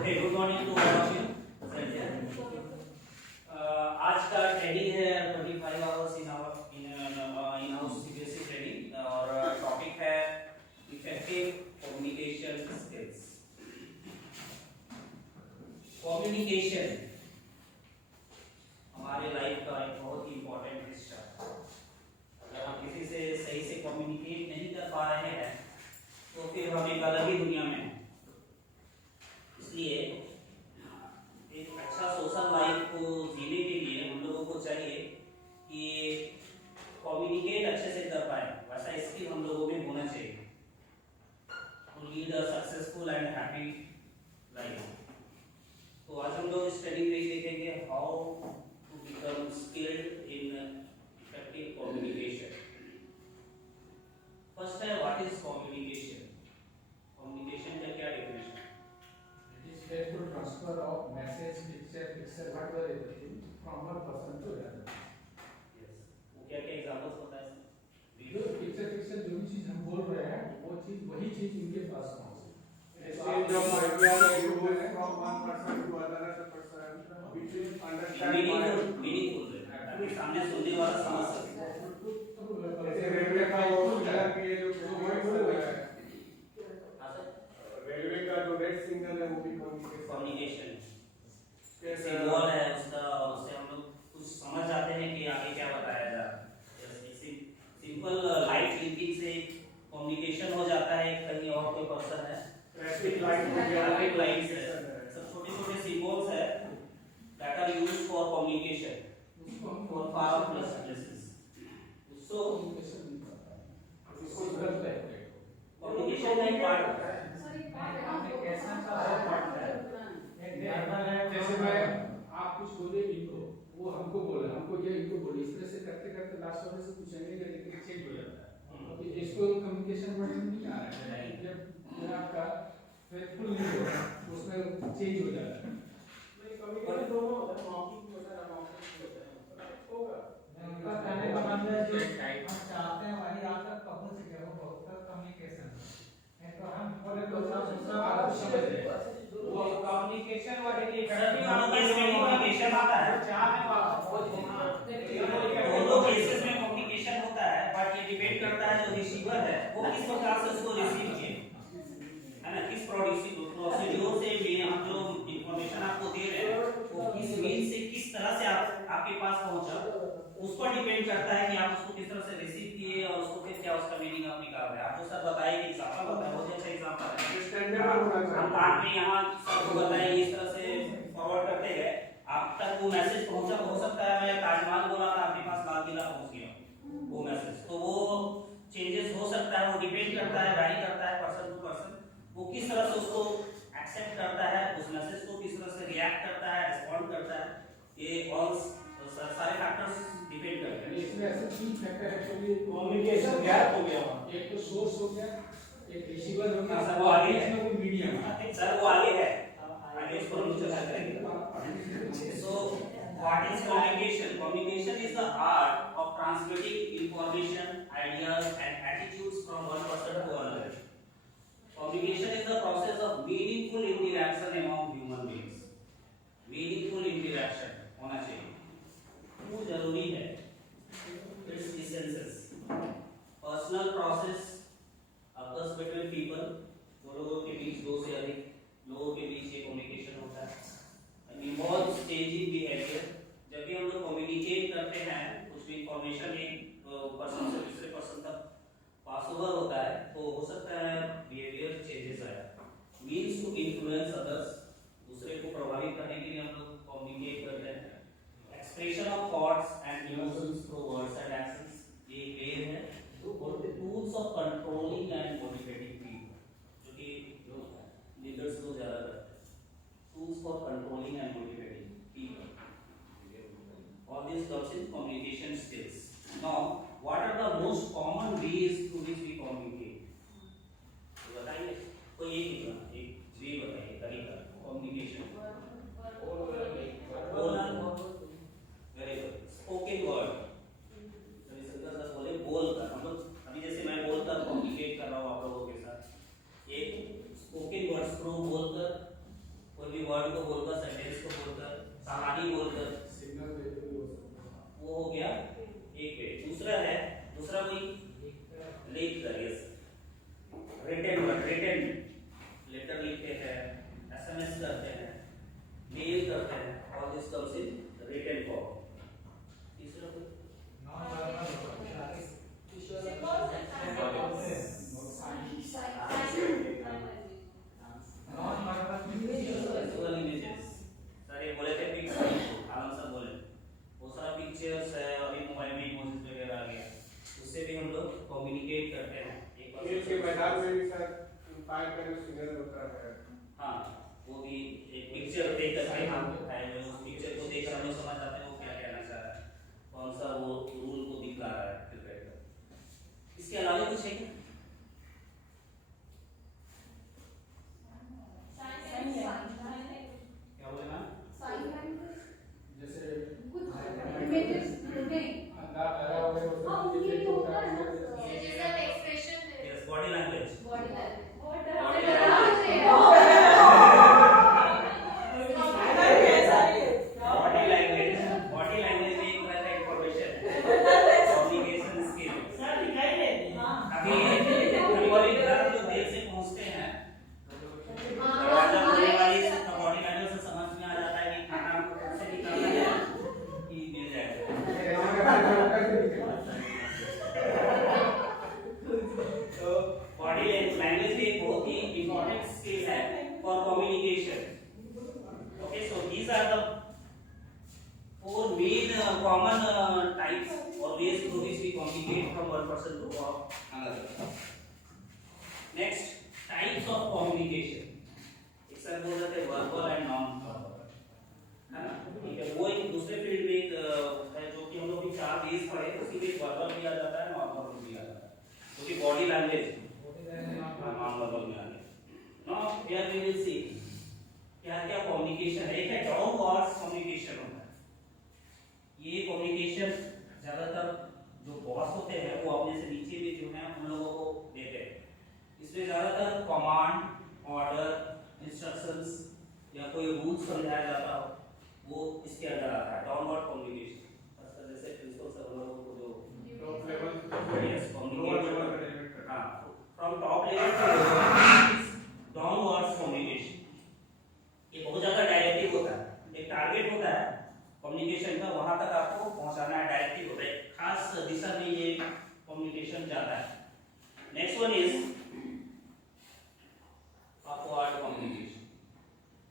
Okay, good morning to all of you. आज का training है 25 hours in house CBSE training और topic है इफेक्टिव कम्युनिकेशन स्किल्स। कम्युनिकेशन हमारे लाइफ का एक बहुत ही इम्पोर्टेंट हिस्सा है। अगर हम किसी से सही से कम्युनिकेट नहीं कर पा रहे हैं तो फिर हम एक अलग ही दुनिया में हैं। इसलिए एक अच्छा सोशल लाइफ को जीने के लिए हम लोगों को चाहिए कि कम्युनिकेट अच्छे से कर पाए, वैसा स्किल हम लोगों में होना चाहिए to lead a successful and happy life. तो आज हम लोग स्टडी में देखेंगे how to become skilled in effective communication. First है व्हाट इज कम्युनिकेशन। कम्युनिकेशन का क्या definition? Faithful transfer of message, picture, whatever everything from one person to another. Yes. वो क्या क्या एग्जांपल्स होता है? जो पिक्चर जो भी चीज हम बोल रहे हैं वो चीज वही चीज इनके पास पहुंचे। Exchange of ideas from one person to another person, which will understand meaningful है ताकि सामने सुनने वाला समझ सके। जैसे रेलवे का वो कलर के जो रेलवे का जो रेड सिग्नल है वो भी कम्युनिकेशन सिंबल है उसका, और उससे हम लोग कुछ समझ जाते हैं कि आगे क्या बताया जा रहा है। सिंपल लाइट ब्लिंकिंग से कम्युनिकेशन हो जाता है। कहीं और कोई पर्सन है, ट्रैफिक लाइट ट्रैफिक लाइट्स है, सब छोटे छोटे सिंबल्स है that are used for communication for far places. So communication का एक पार्ट है। जैसे मैं आप कुछ बोले इनको, वो हमको बोले, हमको ये इनको बोले, इस तरह से करते करते लास्ट वाले से पूछेंगे लेकिन चेंज हो जाता है। तो इसको कम्युनिकेशन वर्ड में नहीं आ रहा है। जब आपका फेथफुल नहीं हो उसमें चेंज हो जाता है। कम्युनिकेशन दोनों होता है, मौखिक होता है, अमौखिक होता है, होगा। उनका कहने का मतलब है जो हम चाहते हैं वही आकर पहुंच सके, वो बहुत कम्युनिकेशन है। तो हम बोले तो दूसरा बात समझ रहे हैं, वो कम्युनिकेशन वाले की कम्युनिकेशन आता है दोनों केसेस में कम्युनिकेशन होता है, बट ये डिपेंड करता है जो रिसीवर है वो किस प्रकार से उसको रिसीव किए, है ना, किस प्रोसीड्यूर से हम जो इंफॉर्मेशन आपको दे रहे हैं वो किस मीन से किस तरह से आपके पास पहुंचा, उस पर डिपेंड करता है कि आप उसको किस तरह से रिसीव किए और उसको फिर क्या उसका मीनिंग आप निकाल रहे हैं। आप जो सर बताइए एग्जांपल बताया, बहुत अच्छा एग्जांपल है। स्टैंडर्ड हम पार्ट में यहाँ सबको बताइए इस तरह से फॉरवर्ड करते गए, आप तक वो मैसेज पहुंचा। हो सकता है मैं ताजमहल बोला था आपके पास लाल किला पहुंच गया वो मैसेज, तो वो चेंजेस हो सकता है, वो डिपेंड करता है, वैरी करता है पर्सन टू पर्सन, वो किस तरह से उसको एक्सेप्ट करता है, उस मैसेज को किस तरह से रिएक्ट करता है, रिस्पॉन्ड करता है। ये ऑल सारे फैक्टर्स डिपेंड करते हैं। इसमें ऐसे तीन फैक्टर एक्चुअली कम्युनिकेशन गैप हो गया। एक तो सोर्स हो गया, एक रिसीवर हो गया, वो आगे है, इसमें कोई मीडियम है। सर वो आगे है, आगे इसको हम चर्चा करेंगे। So what is communication? Communication is the art of transmitting information, ideas and attitudes from one person to another. Communication is the process of meaningful interaction among human beings. Meaningful interaction होना चाहिए, वो जरूरी है। It's essences personal process occurs between people, दो लोगों के बीच, दो से अधिक लोगों के बीच ये कम्युनिकेशन होता है। Involve stage in behaviour. जब भी हम लोग कम्युनिकेट करते हैं, कुछ भी इंफॉर्मेशन एक पर्सन से दूसरे पर्सन तक पास ओवर होता है, तो हो सकता है बिहेवियर चेंजेस आए। मीन्स टू इन्फ्लुएंस अदर्स, दूसरे को प्रभावित करने के लिए हम लोग कम्युनिकेट करते हैं। Expression of thoughts and emotions through words and actions, ये वे है। और the tools of controlling and motivating people, जो कि लीडर्स लोग ज्यादा करते हैं, tools for controlling and motivating people. All this comes in communication skills. Now what are the most common ways through which we communicate? बताइए कोई एक way बताइए, तरीका कम्युनिकेशन। Very good. Spoken word, Ravishankar sir बोले बोलकर, हम लोग अभी जैसे मैं बोलकर कम्युनिकेट कर रहा हूँ आप लोगों के साथ, एक स्पोकन वर्ड्स थ्रू बोलकर कोई भी वर्ड को बोलकर, सेंटेंस को बोलकर, कहानी बोलकर, सिग्नल देते हुए हो सकता है। वो हो गया एक वे। दूसरा कोई लिख कर, yes, written word, written letter लिखते हैं, एसएमएस करते हैं, मेल करते हैं, all this comes in written form. तीसरा कोई non verbal non verbal visual images, sir ये बोले थे पिक्चर्स, आलम सर बोले बहुत सारा पिक्चर्स है, अभी मोबाइल में इमोजीज वगैरह आ गया, उससे भी हम लोग कम्युनिकेट करते हैं। एक बार खेल के मैदान में भी सर फायर का जो सिग्नल होता है, हाँ, वो भी एक पिक्चर देख करके हम उस पिक्चर को देख कर हम लोग समझ जाते हैं वो क्या कहना चाह रहा है, कौन सा वो रूल को दिखा रहा है क्रिकेट। इसके अलावा कुछ है क्या? क्या बोले मैम? जैसे इमेजेस नहीं अंदर आया हुआ है हाँ उसमें उनके डिटेक्ट तो होता होता है है। ना जैसे हम expression yes, body language. Body language body language में एक तरह का इंफॉर्मेशन है, कम्युनिकेशन स्किल। अभी कभी घर जो देर से पहुंचते हैं, दरवाजा खोलने वाली का बॉडी लैंग्वेज से समझ में आ जाता है कि खाना हमको कब से निकालना है कि मिल जाएगा। तो बॉडी लैंग्वेज भी एक बहुत ही इंपॉर्टेंट स्किल है for communication. Okay, so these are the four main common types or ways through which we communicate from one person to another. Next, types of communication. एक सर बोल रहे थे verbal and non-verbal, है ना? ठीक है, वो एक दूसरे फील्ड में एक है जो कि हम लोग भी 4 बेस पढ़े, उसी में verbal भी आ जाता है, non-verbal भी आ जाता है, क्योंकि body language non-verbal में आ गया। Now here we will see क्या क्या communication है। एक है downwards communication होता है। ये कम्युनिकेशन ज्यादातर जो बॉस होते हैं वो अपने से नीचे में जो है उन लोगों को देते हैं। इसमें ज्यादातर कमांड, ऑर्डर, इंस्ट्रक्शंस या कोई रूल समझाया जाता हो वो इसके अंदर आता है, डाउनवर्ड कम्युनिकेशन। जैसे प्रिंसिपल सर लोगों को जो top level yes lower level communication, का डेवलप करना। हां, from top level to lower downward communication. ये बहुत ज्यादा डायरेक्टिव होता है, एक टारगेट होता है कम्युनिकेशन का, वहां तक आपको पहुंचाना है, डायरेक्टिव होता है, खास दिशा में ये कम्युनिकेशन जाता है। Next one is upward communication.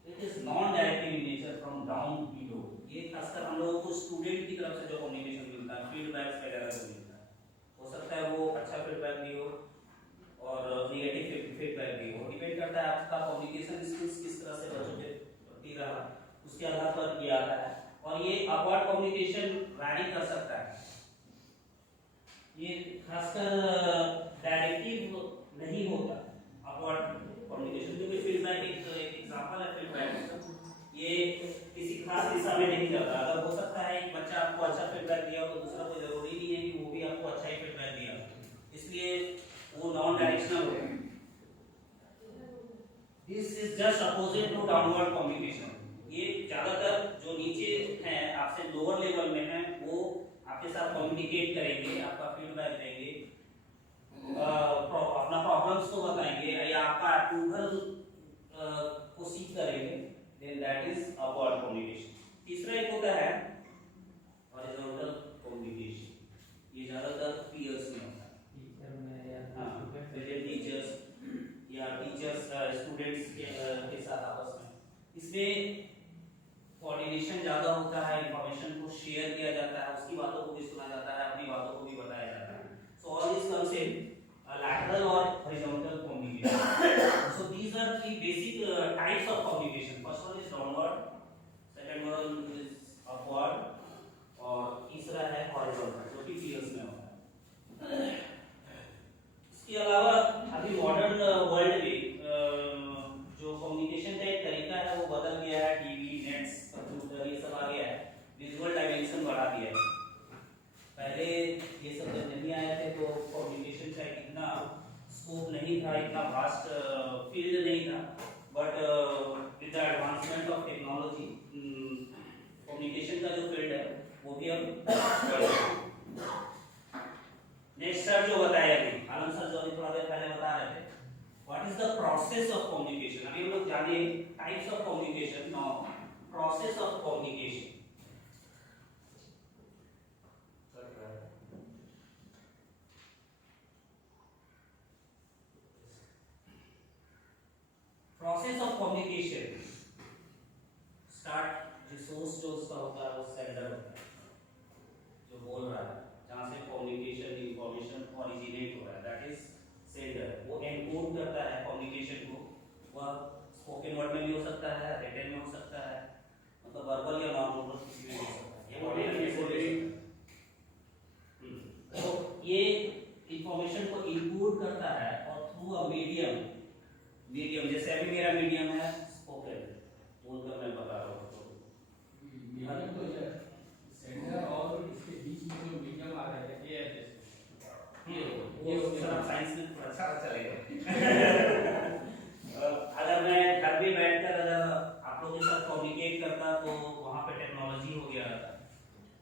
It is non directive in nature from down below. ये खासकर हम लोगों को स्टूडेंट की तरफ से जो कम्युनिकेशन मिलता है, फीडबैक्स वगैरह जो मिलता है, हो सकता है वो अच्छा फीडबैक भी हो और नेगेटिव फीडबैक भी हो, डिपेंड करता है आपका कम्युनिकेशन स्किल्स किस तरह से बच्चों के प्रति रहा, उसके आधार पर ये आता है। और ये अपवर्ड कम्युनिकेशन वैरी कर सकता है, ये खासकर डायरेक्टिव नहीं होता अपवर्ड कम्युनिकेशन, क्योंकि फीडबैक एक एग्जांपल है फीडबैक, ये किसी खास दिशा में नहीं जाता। अगर हो सकता है एक बच्चा आपको अच्छा फीडबैक दिया हो तो दूसरा कोई जरूरी नहीं है कि वो भी आपको अच्छा ही फीडबैक दिया, इसलिए वो नॉन डायरेक्शनल होगा। This is just opposite to downward communication. ये ज्यादातर जो नीचे हैं आपसे लोअर लेवल में हैं वो आपके साथ कम्युनिकेट करेंगे, आपका फीडबैक देंगे, अपना प्रॉब्लम्स को बताएंगे या आपका अप्रूवल को सीख करेंगे, then that is upward communication. तीसरा एक होता है हॉरिजॉन्टल कम्युनिकेशन। ये ज्यादातर पीयर्स में होता है, हाँ, टीचर्स या टीचर्स स्टूडेंट्स के साथ आपस में। इसमें कोऑर्डिनेशन ज्यादा होता है, इंफॉर्मेशन को शेयर किया जाता है, उसकी बातों को भी सुना जाता है, अपनी बातों को भी बताया जाता है। So all this comes in lateral or horizontal communication. So these are the basic types of communication. First one is downward, second one is upward, और तीसरा है horizontal जो कि peers में होता है। इसके अलावा अभी मॉडर्न वर्ल्ड में जो कम्युनिकेशन का एक तरीका है वो बदल गया है, टीवी, नेट्स, कंप्यूटर ये सब आ गया है, विजुअल डायमेंशन बढ़ा दिया है। पहले ये सब जब नहीं आए थे तो कम्युनिकेशन का इतना स्कोप नहीं था, इतना वास्ट फील्ड नहीं था, but with the advancement of भी अब नेक्स्ट सर जो बताया अभी आलम सर जो अभी थोड़ा देर पहले बता रहे थे what is the process of communication. अभी हम लोग जानिए types of communication. Now process of communication. Process of communication start resource जो उसका होता है वो सेंडर होता है जो बोल रहा है जहां से कम्युनिकेशन इंफॉर्मेशन ओरिजिनेट हो रहा है दैट इज सेंडर। वो एनकोड करता है कम्युनिकेशन को। वह स्पोकन वर्ड में भी हो सकता है रिटन में हो सकता है मतलब वर्बल या नॉन वर्बल किसी में भी हो सकता है। ये बॉडी लैंग्वेज से भी हो सकता है। तो ये इंफॉर्मेशन को इनपुट करता है और थ्रू अ मीडियम जैसे अभी मेरा मीडियम है स्पोकन बोलकर मैं बता रहा हूँ। मीडियम तो ये सेंडर और इसके बीच में जो मीडियम आ रहा है ये है ये सर साइंस में थोड़ा अच्छा चलेगा। अगर मैं घर में बैठकर अगर आप लोगों के साथ कम्युनिकेट करता तो वहाँ पे टेक्नोलॉजी हो गया रहता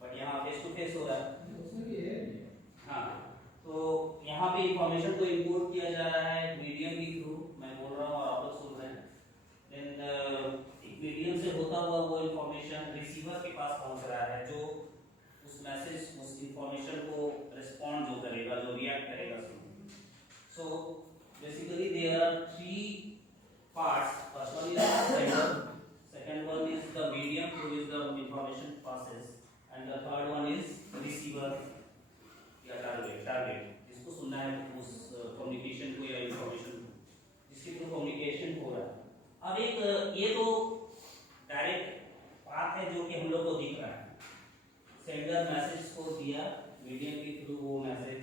बट यहाँ फेस टू फेस हो रहा है। उसमें भी है हाँ तो यहाँ पे इंफॉर्मेशन को इम्पोर्ट किया जा रहा है मीडियम के थ्रू मैं बोल रहा हूँ और आप लोग सुन रहे हैं। देन एक मीडियम से होता हुआ वो इंफॉर्मेशन रिसीवर के पास पहुँच रहा है जो उस मैसेज उस इंफॉर्मेशन को रिस्पॉन्ड जो करेगा जो रिएक्ट करेगा। So basically there are three parts. First one is sender, second one is the medium through which the information passes, and the third one is receiver या target जिसको सुनना है उस कम्युनिकेशन को या इंफॉर्मेशन को जिसके थ्रू कम्युनिकेशन हो रहा है। अब एक ये तो डायरेक्ट बात है जो कि हम लोग को दिख रहा है। सेंडर मैसेज को दिया मीडियम के थ्रू वो मैसेज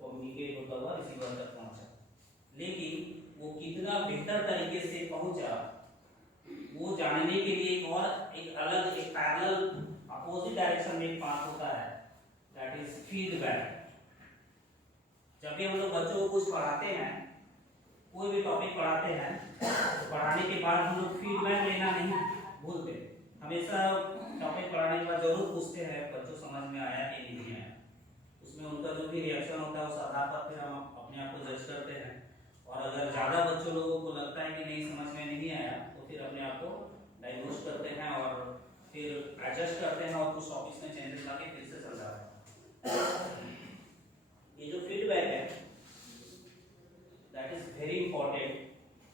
कम्युनिकेट होता हुआ रिसीवर तक पहुंचा लेकिन वो कितना बेहतर तरीके से पहुंचा वो जानने के लिए एक अलग एक पैरेलल अपोजिट डायरेक्शन में एक पाथ होता है दैट इज फीडबैक। जब भी हम लोग बच्चों को कुछ पढ़ाते हैं कोई भी टॉपिक पढ़ाते हैं तो पढ़ाने के बाद हम लोग फीडबैक लेना नहीं भूलते। हमेशा टॉपिक पढ़ाने के बाद जरूर पूछते हैं बच्चों समझ में आया कि नहीं आया। उसमें उनका जो भी रिएक्शन होता है उस आधार पर फिर हम अपने आप को जज करते हैं और अगर ज़्यादा बच्चों लोगों को लगता है कि नहीं समझ में नहीं आया तो फिर अपने आप को डाइवर्स करते हैं और फिर एडजस्ट करते हैं और कुछ टॉपिक्स में चेंजेस लाके फिर से समझाते हैं। ये जो फीडबैक है दैट इज वेरी इंपॉर्टेंट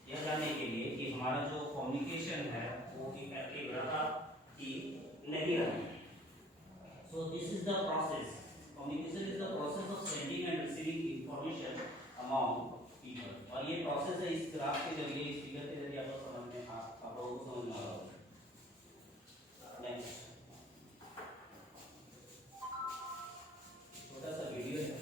यह जानने के लिए कि हमारा जो कम्युनिकेशन है वो इफेक्टिव रहा कि नहीं रहा। So this is the process. Communication is the process of sending end receiving information among people. और ये प्रोसेस है इस ग्राफ के जरिए इस फिगर के जरिए आप लोगों को समझ में आ रहा होगा। नेक्स्ट छोटा सा वीडियो है।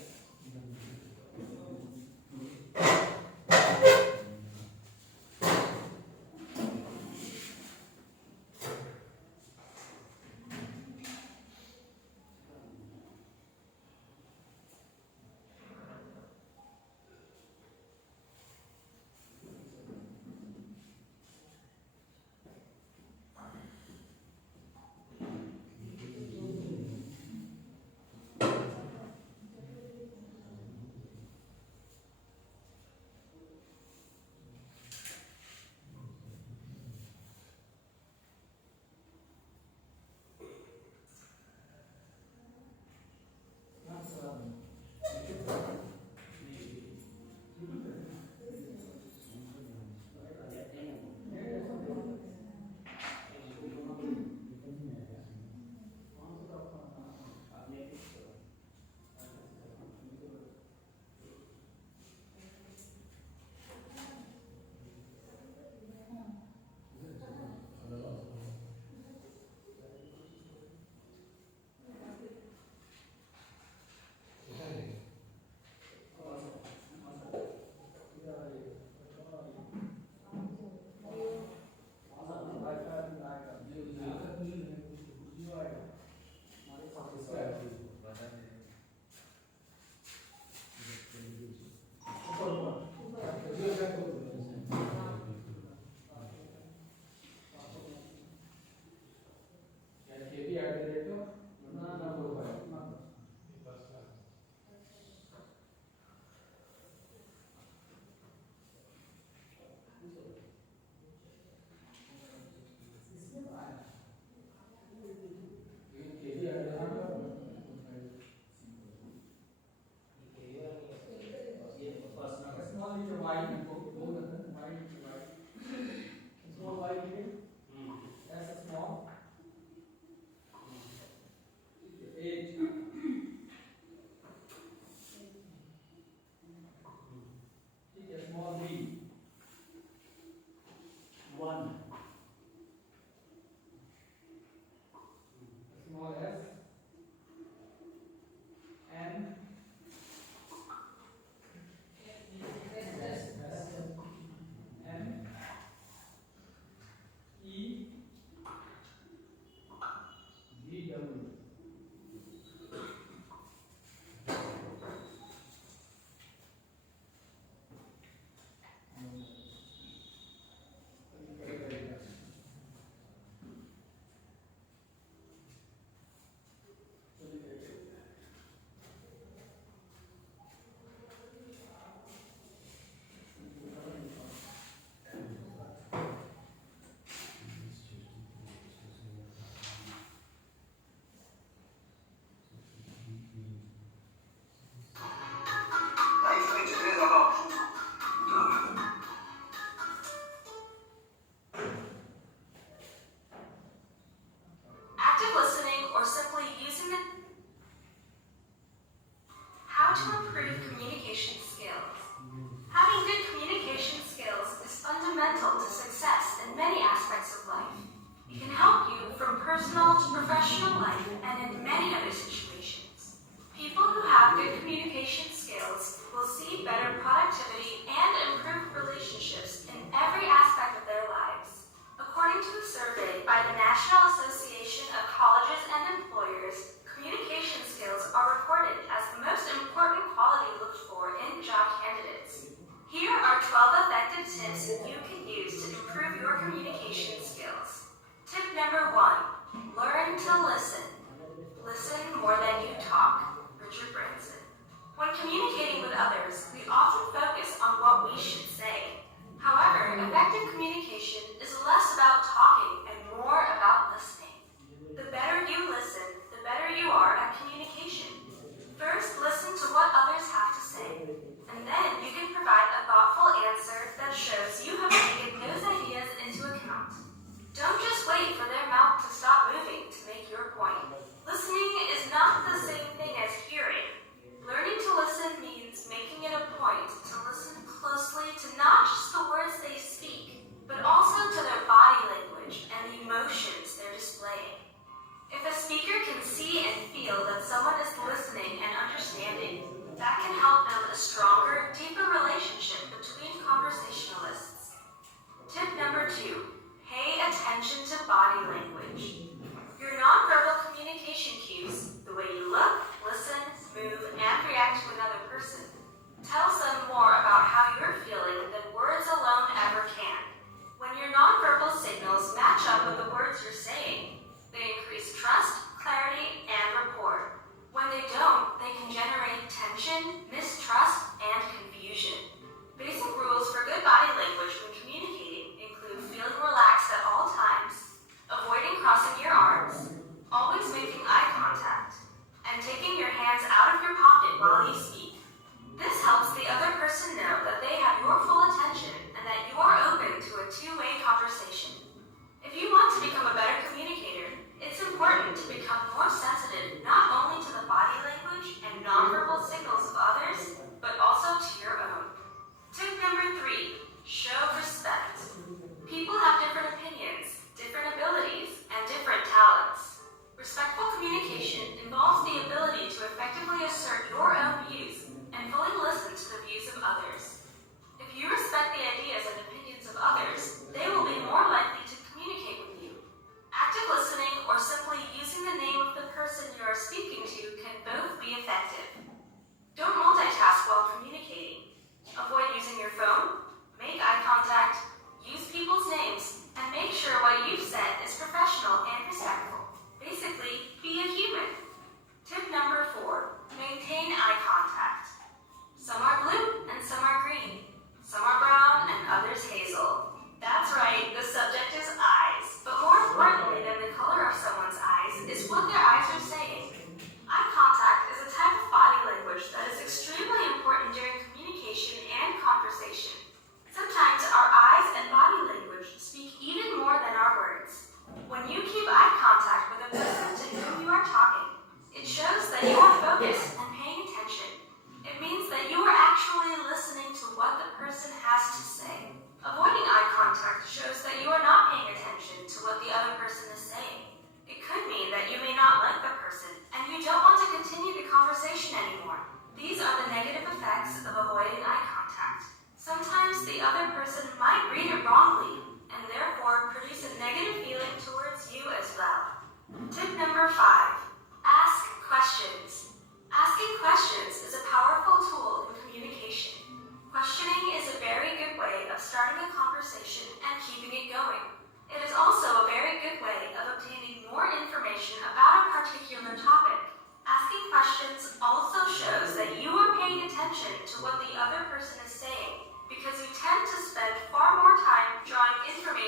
1. Small s, n, n, e, v, w. Active listening, or simply using it. How to improve communication skills. Having good communication skills is fundamental to success in many aspects of life. It can help you from personal to professional life and in many other situations. People who have good communication skills will see better productivity and improved relationships in every aspect of their lives. According to a survey by the National Association of Colleges and Employers, communication skills are reported as the most important quality looked for in job candidates. Here are 12 effective tips that you can use to improve your communication skills. Tip number 1, learn to listen. Listen more than you talk. Richard Branson. When communicating with others, we often focus on what we should say. However, effective communication is less about talking and more about listening. The better you listen, the better you are at communication. First, listen to what others have to say, and then you can provide a thoughtful answer that shows you have taken those ideas into account. Don't just wait for their mouth to stop moving to make your point. Listening is not the same thing as hearing. Learning to listen means making it a point to listen closely to not just the words they speak, but also to their body language and the emotions they're displaying. If a speaker can see and feel that someone is listening and understanding, that can help build a stronger, deeper relationship between conversationalists. Tip number 2, pay attention to body language. Your nonverbal communication cues, the way you look, listen, move, and react to another person, tells them more about how you're feeling than words alone ever can. When your nonverbal signals match up with the words you're saying, they increase trust, clarity, and rapport. When they don't, they can generate tension, mistrust, and confusion. Basic rules for good body language when communicating include feeling relaxed at all times, avoiding crossing your arms, always making eye contact, and taking your hands out of your pocket while you speak. This helps the other person know that they have your full attention and that you are open to a two-way conversation. If you want to become a better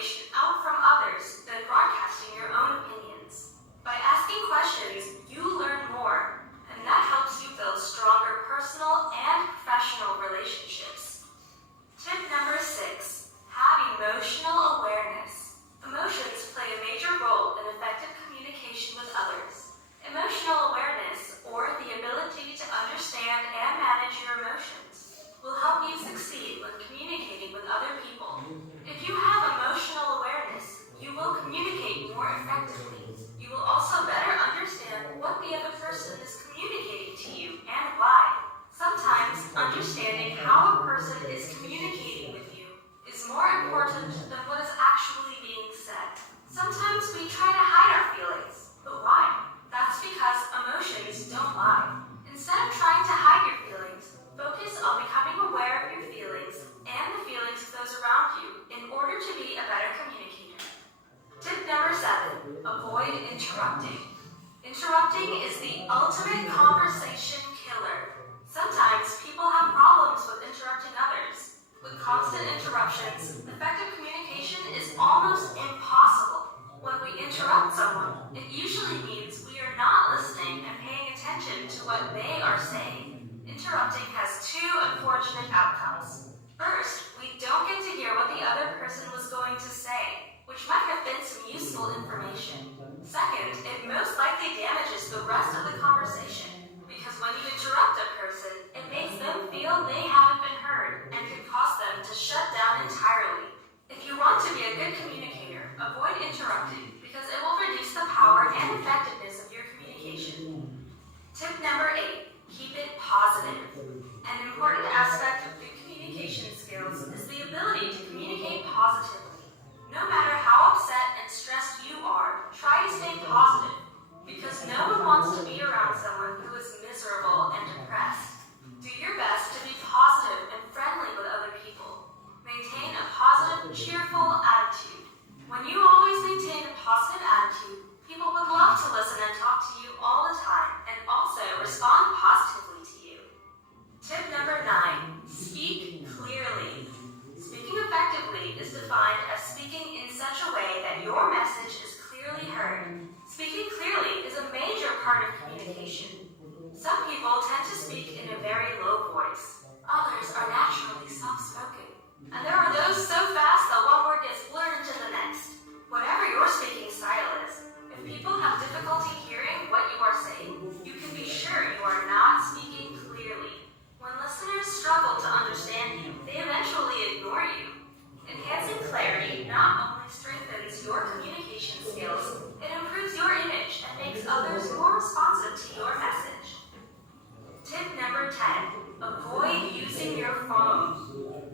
information out from others than broadcasting your own opinions. By asking questions, you learn more, and that helps you build stronger personal and professional relationships. Tip number 6, have emotional awareness. Emotions play a major role in effective communication with others. Emotional awareness, or the ability to understand and manage your emotions, will help you succeed when communicating with other people. If you have emotional awareness, you will communicate more effectively. You will also better understand what the other person is communicating to you and why. Sometimes understanding how a person is communicating with you is more important than what is actually being said. Sometimes we try to hide our feelings, but why? That's because emotions don't lie. Instead of trying to hide your feelings, focus on becoming aware of your feelings and the feelings of those around you in order to be a better communicator. Tip number 7, avoid interrupting. Interrupting is the ultimate conversation killer. Sometimes people have problems with interrupting others. With constant interruptions, effective communication is almost impossible. When we interrupt someone, it usually means we are not listening and paying attention to what they are saying. Interrupting has 2 unfortunate outcomes. First, we don't get to hear what the other person was going to say, which might have been some useful information. Second, it most likely damages the rest of the conversation, because when you interrupt a person, it makes them feel they haven't been heard and can cause them to shut down entirely. If you want to be a good communicator, avoid interrupting, because it will reduce the power and effectiveness of your communication. Tip number 8, keep it positive. An important aspect of good communication skills is the ability to communicate positively. No matter how upset and stressed you are, try to stay positive, because no one wants to be around someone who is miserable and depressed. Do your best to be positive and friendly with other people. Maintain a positive, cheerful attitude. When you always maintain a positive attitude, people would love to listen and talk to you all the time and also respond positively to you. Tip number 9, speak clearly. Speaking effectively is defined as speaking in such a way that your message is clearly heard. Speaking clearly is a major part of communication. Some people tend to speak in a very low voice. Others are naturally soft-spoken. And there are those so fast that one word gets blurred into the next. Whatever your speaking style is, if people have difficulty hearing what you are saying, you can be sure you are not speaking clearly. When listeners struggle to understand you, they eventually ignore you. Enhancing clarity not only strengthens your communication skills, it improves your image and makes others more responsive to your message. Tip number 10, avoid using your phone.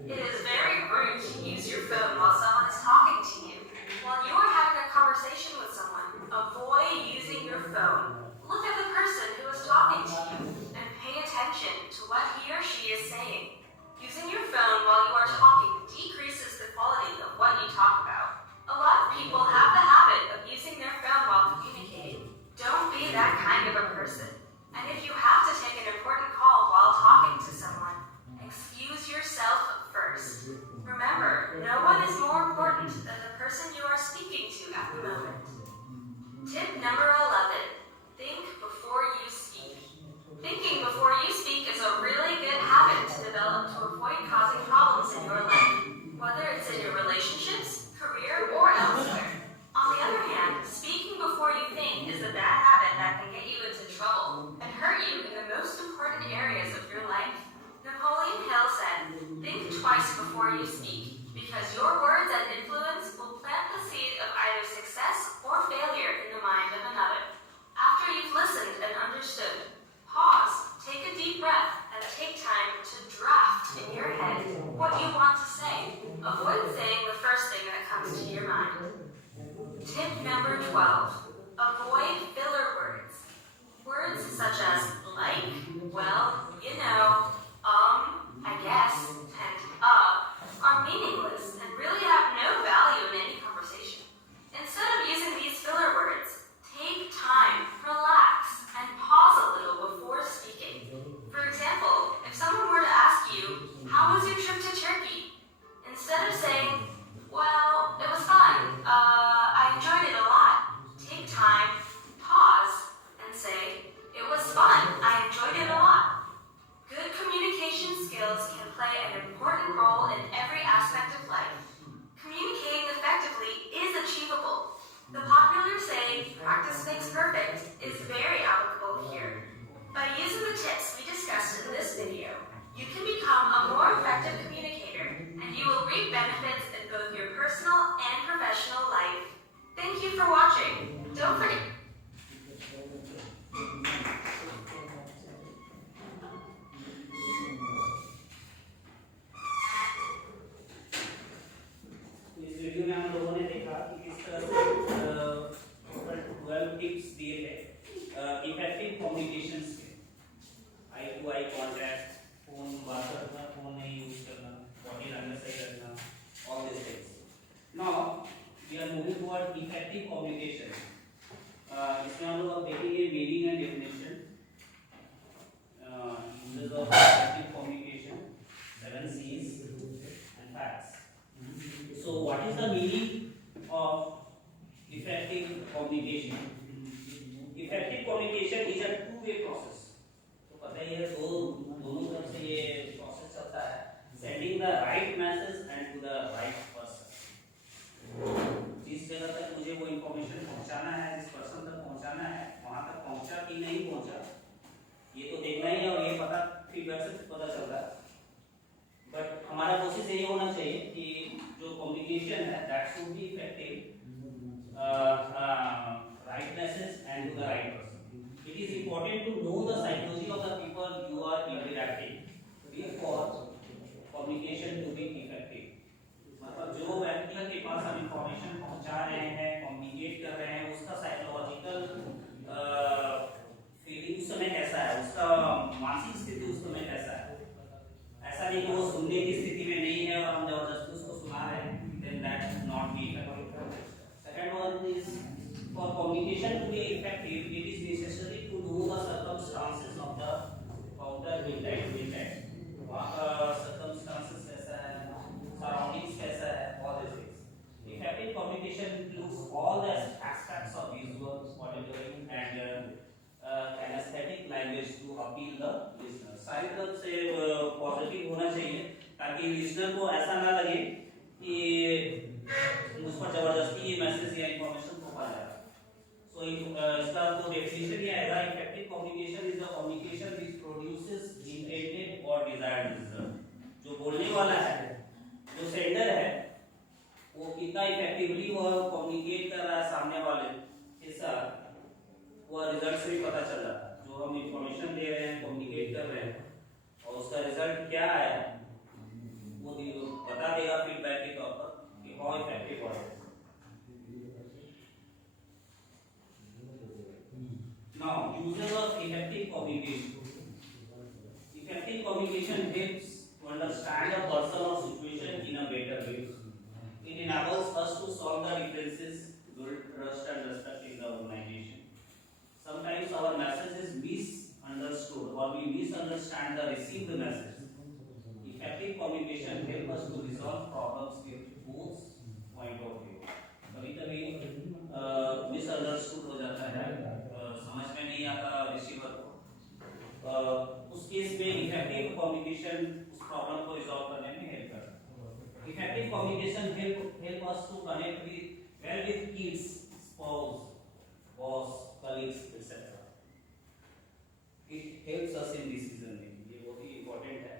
It is very rude to use your phone while someone is talking to you. While you are having a conversation with someone, avoid using your phone. Look at the person who is talking to you and pay attention to what he or she is saying. Using your phone while you are talking decreases the quality of what you talk about. A lot of people have the habit of using their phone while communicating. Don't be that kind of a person. And if you have to take an important call while talking to someone, excuse yourself first. Remember, no one is more important than the person you are speaking to at the moment. Tip number 11, think before you speak. Thinking before you speak is a really good habit to develop to avoid causing problems in your life, whether it's in your relationships, career, or elsewhere. On the other hand, speaking before you think is a bad habit that can get you into trouble and hurt you in the most important areas of your life. Napoleon Hill said, think twice before you speak, because your words and influence will plant the seed of either success or failure in the mind of another. After you've listened and understood, pause, take a deep breath, and take time to draft in your head what you want to say. Avoid saying the first thing that comes to your mind. Tip number 12, avoid filler words. Words such as like, well, you know, I guess, and are meaningless and really have no value in any conversation. Instead of using these filler words, take time, relax, and pause a little before speaking. For example, if someone were to ask you, how was your trip to Turkey? Instead of saying, well, it was fine, we are moving toward effective communication. इसमें हम लोग अब देखेंगे meaning and definition, uses of effective communication, 7 C's and facts. So what is the meaning of effective communication? Effective communication is a two-way process. तो पता ही है दोनों तरफ से ये प्रोसेस चलता है, sending the right message and to the right person. जिस जगह तक मुझे वो इंफॉर्मेशन पहुंचाना है, जिस पर्सन तक पहुंचाना है, वहां तक पहुंचा कि नहीं पहुंचा, ये तो देखना ही है और ये पता फीडबैक से पता चलता है। बट हमारा कोशिश यही होना चाहिए कि जो कम्युनिकेशन है that should be effective, right message and to the right person. It is important to know the psychology of the people you are interacting before communication to be effective. मतलब जो व्यक्ति के पास हम इंफॉर्मेशन पहुंचा रहे हैं, communicate कर रहे हैं, उसका साइकोलॉजिकल फीलिंग उस समय कैसा है, उसका मानसिक स्थिति उस समय कैसा है। ऐसा नहीं कि वो सुनने की स्थिति में नहीं है और हम जबरदस्ती उसको सुना रहे हैं, then that should not be effective. Second one is for communication to be effective, it is necessary to know the circumstances of the counter intent. वहाँ का circumstances कैसा है, surroundings कैसा है, all these things. Effective communication includes all the aspects of visual, auditory and kinesthetic language to appeal the listener. सारी तरफ से positive होना चाहिए ताकि लिसनर को ऐसा ना लगे कि मुझ पर जबरदस्ती ये मैसेज या इंफॉर्मेशन थोपा जा रहा है। सो इसका जो डेफिनेशन ये आएगा, effective communication is the communication which produces intended और डिजायर्ड रिजल्ट। जो बोलने वाला है, जो सेंडर है, वो कितना इफेक्टिवली वो कम्युनिकेट कर रहा है सामने वाले के साथ, वो रिजल्ट से भी पता चल जाता है। जो हम इंफॉर्मेशन दे रहे हैं, कम्युनिकेट कर रहे हैं और उसका रिजल्ट क्या आया वो बता देगा फीडबैक के तौर पर कि how effective was it. Now uses of effective communication. Effective communication helps to understand a person और situation in a better way. It enables us to solve the differences, build trust and respect in the organization. Sometimes our message is misunderstood or we misunderstand the received message. Effective communication helps us to resolve problems with both point of view. कभी-कभी misunderstood हो जाता है, समझ में नहीं आता receiver को, उस केस में इफेक्टिव कम्युनिकेशन उस प्रॉब्लम को रिजॉल्व करने में हेल्प करता है। Effective communication help us to connect with kids, spouse, boss, colleagues, etc. It helps us in decision making. ये बहुत ही important है।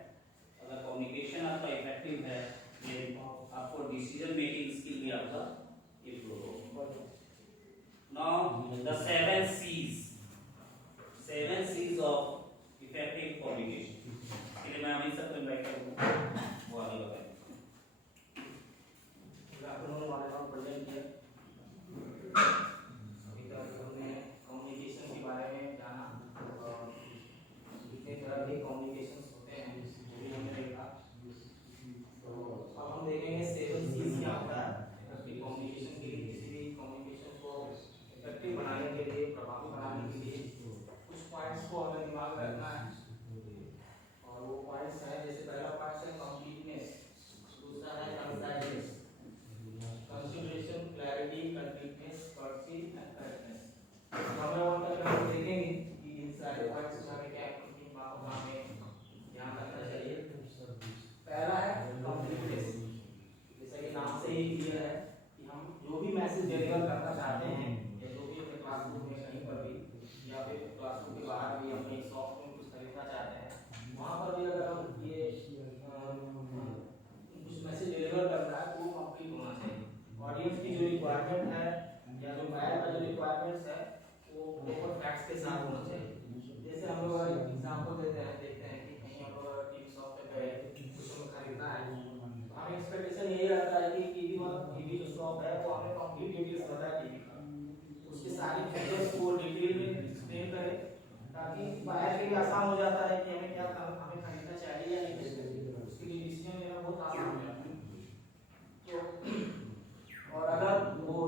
अगर communication आपका effective है, then आपको decision making skill भी आपका improve होगा। Now the 7 C's. 7 C's of effective communication. इसलिए मैं अभी सबको invite करूँगा, वो आगे बताएंगे। आपने वाले का प्रेजेंट किया। अभी तक हमने कम्युनिकेशन के बारे में जाना, कितने तरह के कम्युनिकेशंस होते हैं वो भी हमने देखा। तो अब हम देखेंगे 7 C's क्या होता है कम्युनिकेशन के लिए। किसी भी कम्युनिकेशन को इफेक्टिव बनाने के लिए, प्रभावी बनाने के लिए कुछ पॉइंट्स को हमें दिमाग में रखना है। और वो पॉइंट्स हैं, जैसे पहला पॉइंट है कंप्लीटनेस, दूसरा है conciseness, consideration, clarity, completeness, courtesy and correctness. हमें वन तक हम देखेंगे कि इन सारे पॉइंट्स में हमें क्या किन बातों का हमें ध्यान रखना चाहिए। पहला है कंप्लीटनेस। जैसा कि नाम से ही क्लियर है कि हम जो भी मैसेज डिलीवर करना चाहते हैं या जो भी अपने क्लासरूम में कहीं पर भी या फिर क्लासरूम के बाहर भी अपने शॉप में कुछ खरीदना चाहते हैं, वहाँ पर भी अगर हम ये कुछ मैसेज डिलीवर करना है तो वो कंप्लीट होना चाहिए। ऑडियंस की जो रिक्वायरमेंट है या जो बायर का जो रिक्वायरमेंट्स है वो प्रॉपर फैक्ट्स के साथ होना चाहिए। जैसे हम लोग एग्जांपल देते हैं, देखते हैं कि कहीं हम लोग टीवी शॉप पे गए, कुछ हमें खरीदना है, तो हमें एक्सपेक्टेशन यही रहता है कि टीवी जो शॉप है वो हमें कंप्लीट डिटेल्स बताए टीवी का, उसके सारी फीचर्स को डिटेल में एक्सप्लेन करे, ताकि बायर के लिए आसान हो जाता है कि हमें क्या हमें खरीदना चाहिए या नहीं चाहिए, उसके लिए डिसीजन लेना बहुत आसान हो जाता है। तो और अगर वो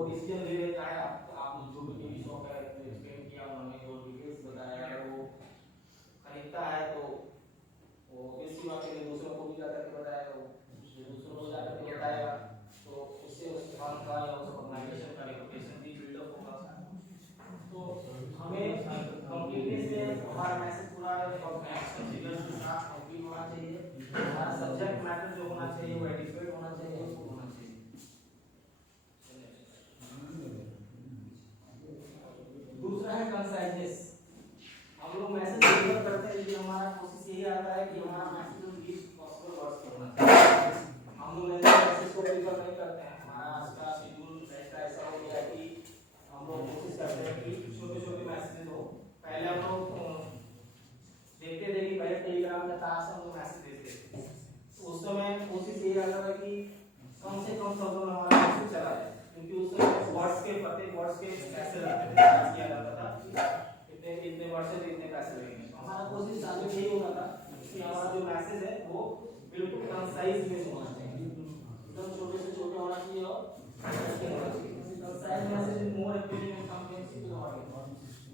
दूसरा है कंसाइजनेस। हम लोग मैसेज डिलीवर करते हैं लेकिन हमारा कोशिश यही आता है कि हमारा मैसेज लीस्ट पॉसिबल वर्ड्स में होना चाहिए। हम लोग मैसेज को प्रीफर नहीं करते हैं, हमारा आज का शेड्यूल ऐसा हो गया कि हम लोग कोशिश करते हैं कि छोटे छोटे मैसेज हो। पहले हम लोग देखते थे कि पहले टेलीग्राम में तार से हम लोग मैसेज भेजते थे, तो उस समय कोशिश यही आता था कि कम से कम शब्दों में हमारा मैसेज चला जाए, क्योंकि उस समय वर्ड्स के प्रत्येक वर्ड्स के पैसे लगते थे, चार्ज किया जाता था कि इतने वर्ड से इतने पैसे लगेंगे। तो हमारा कोशिश चालू यही होता था कि हमारा जो मैसेज है वो बिल्कुल कंसाइज में होना चाहिए, एकदम छोटे से छोटे होना चाहिए और concise message is more appealing and comprehensive to audience.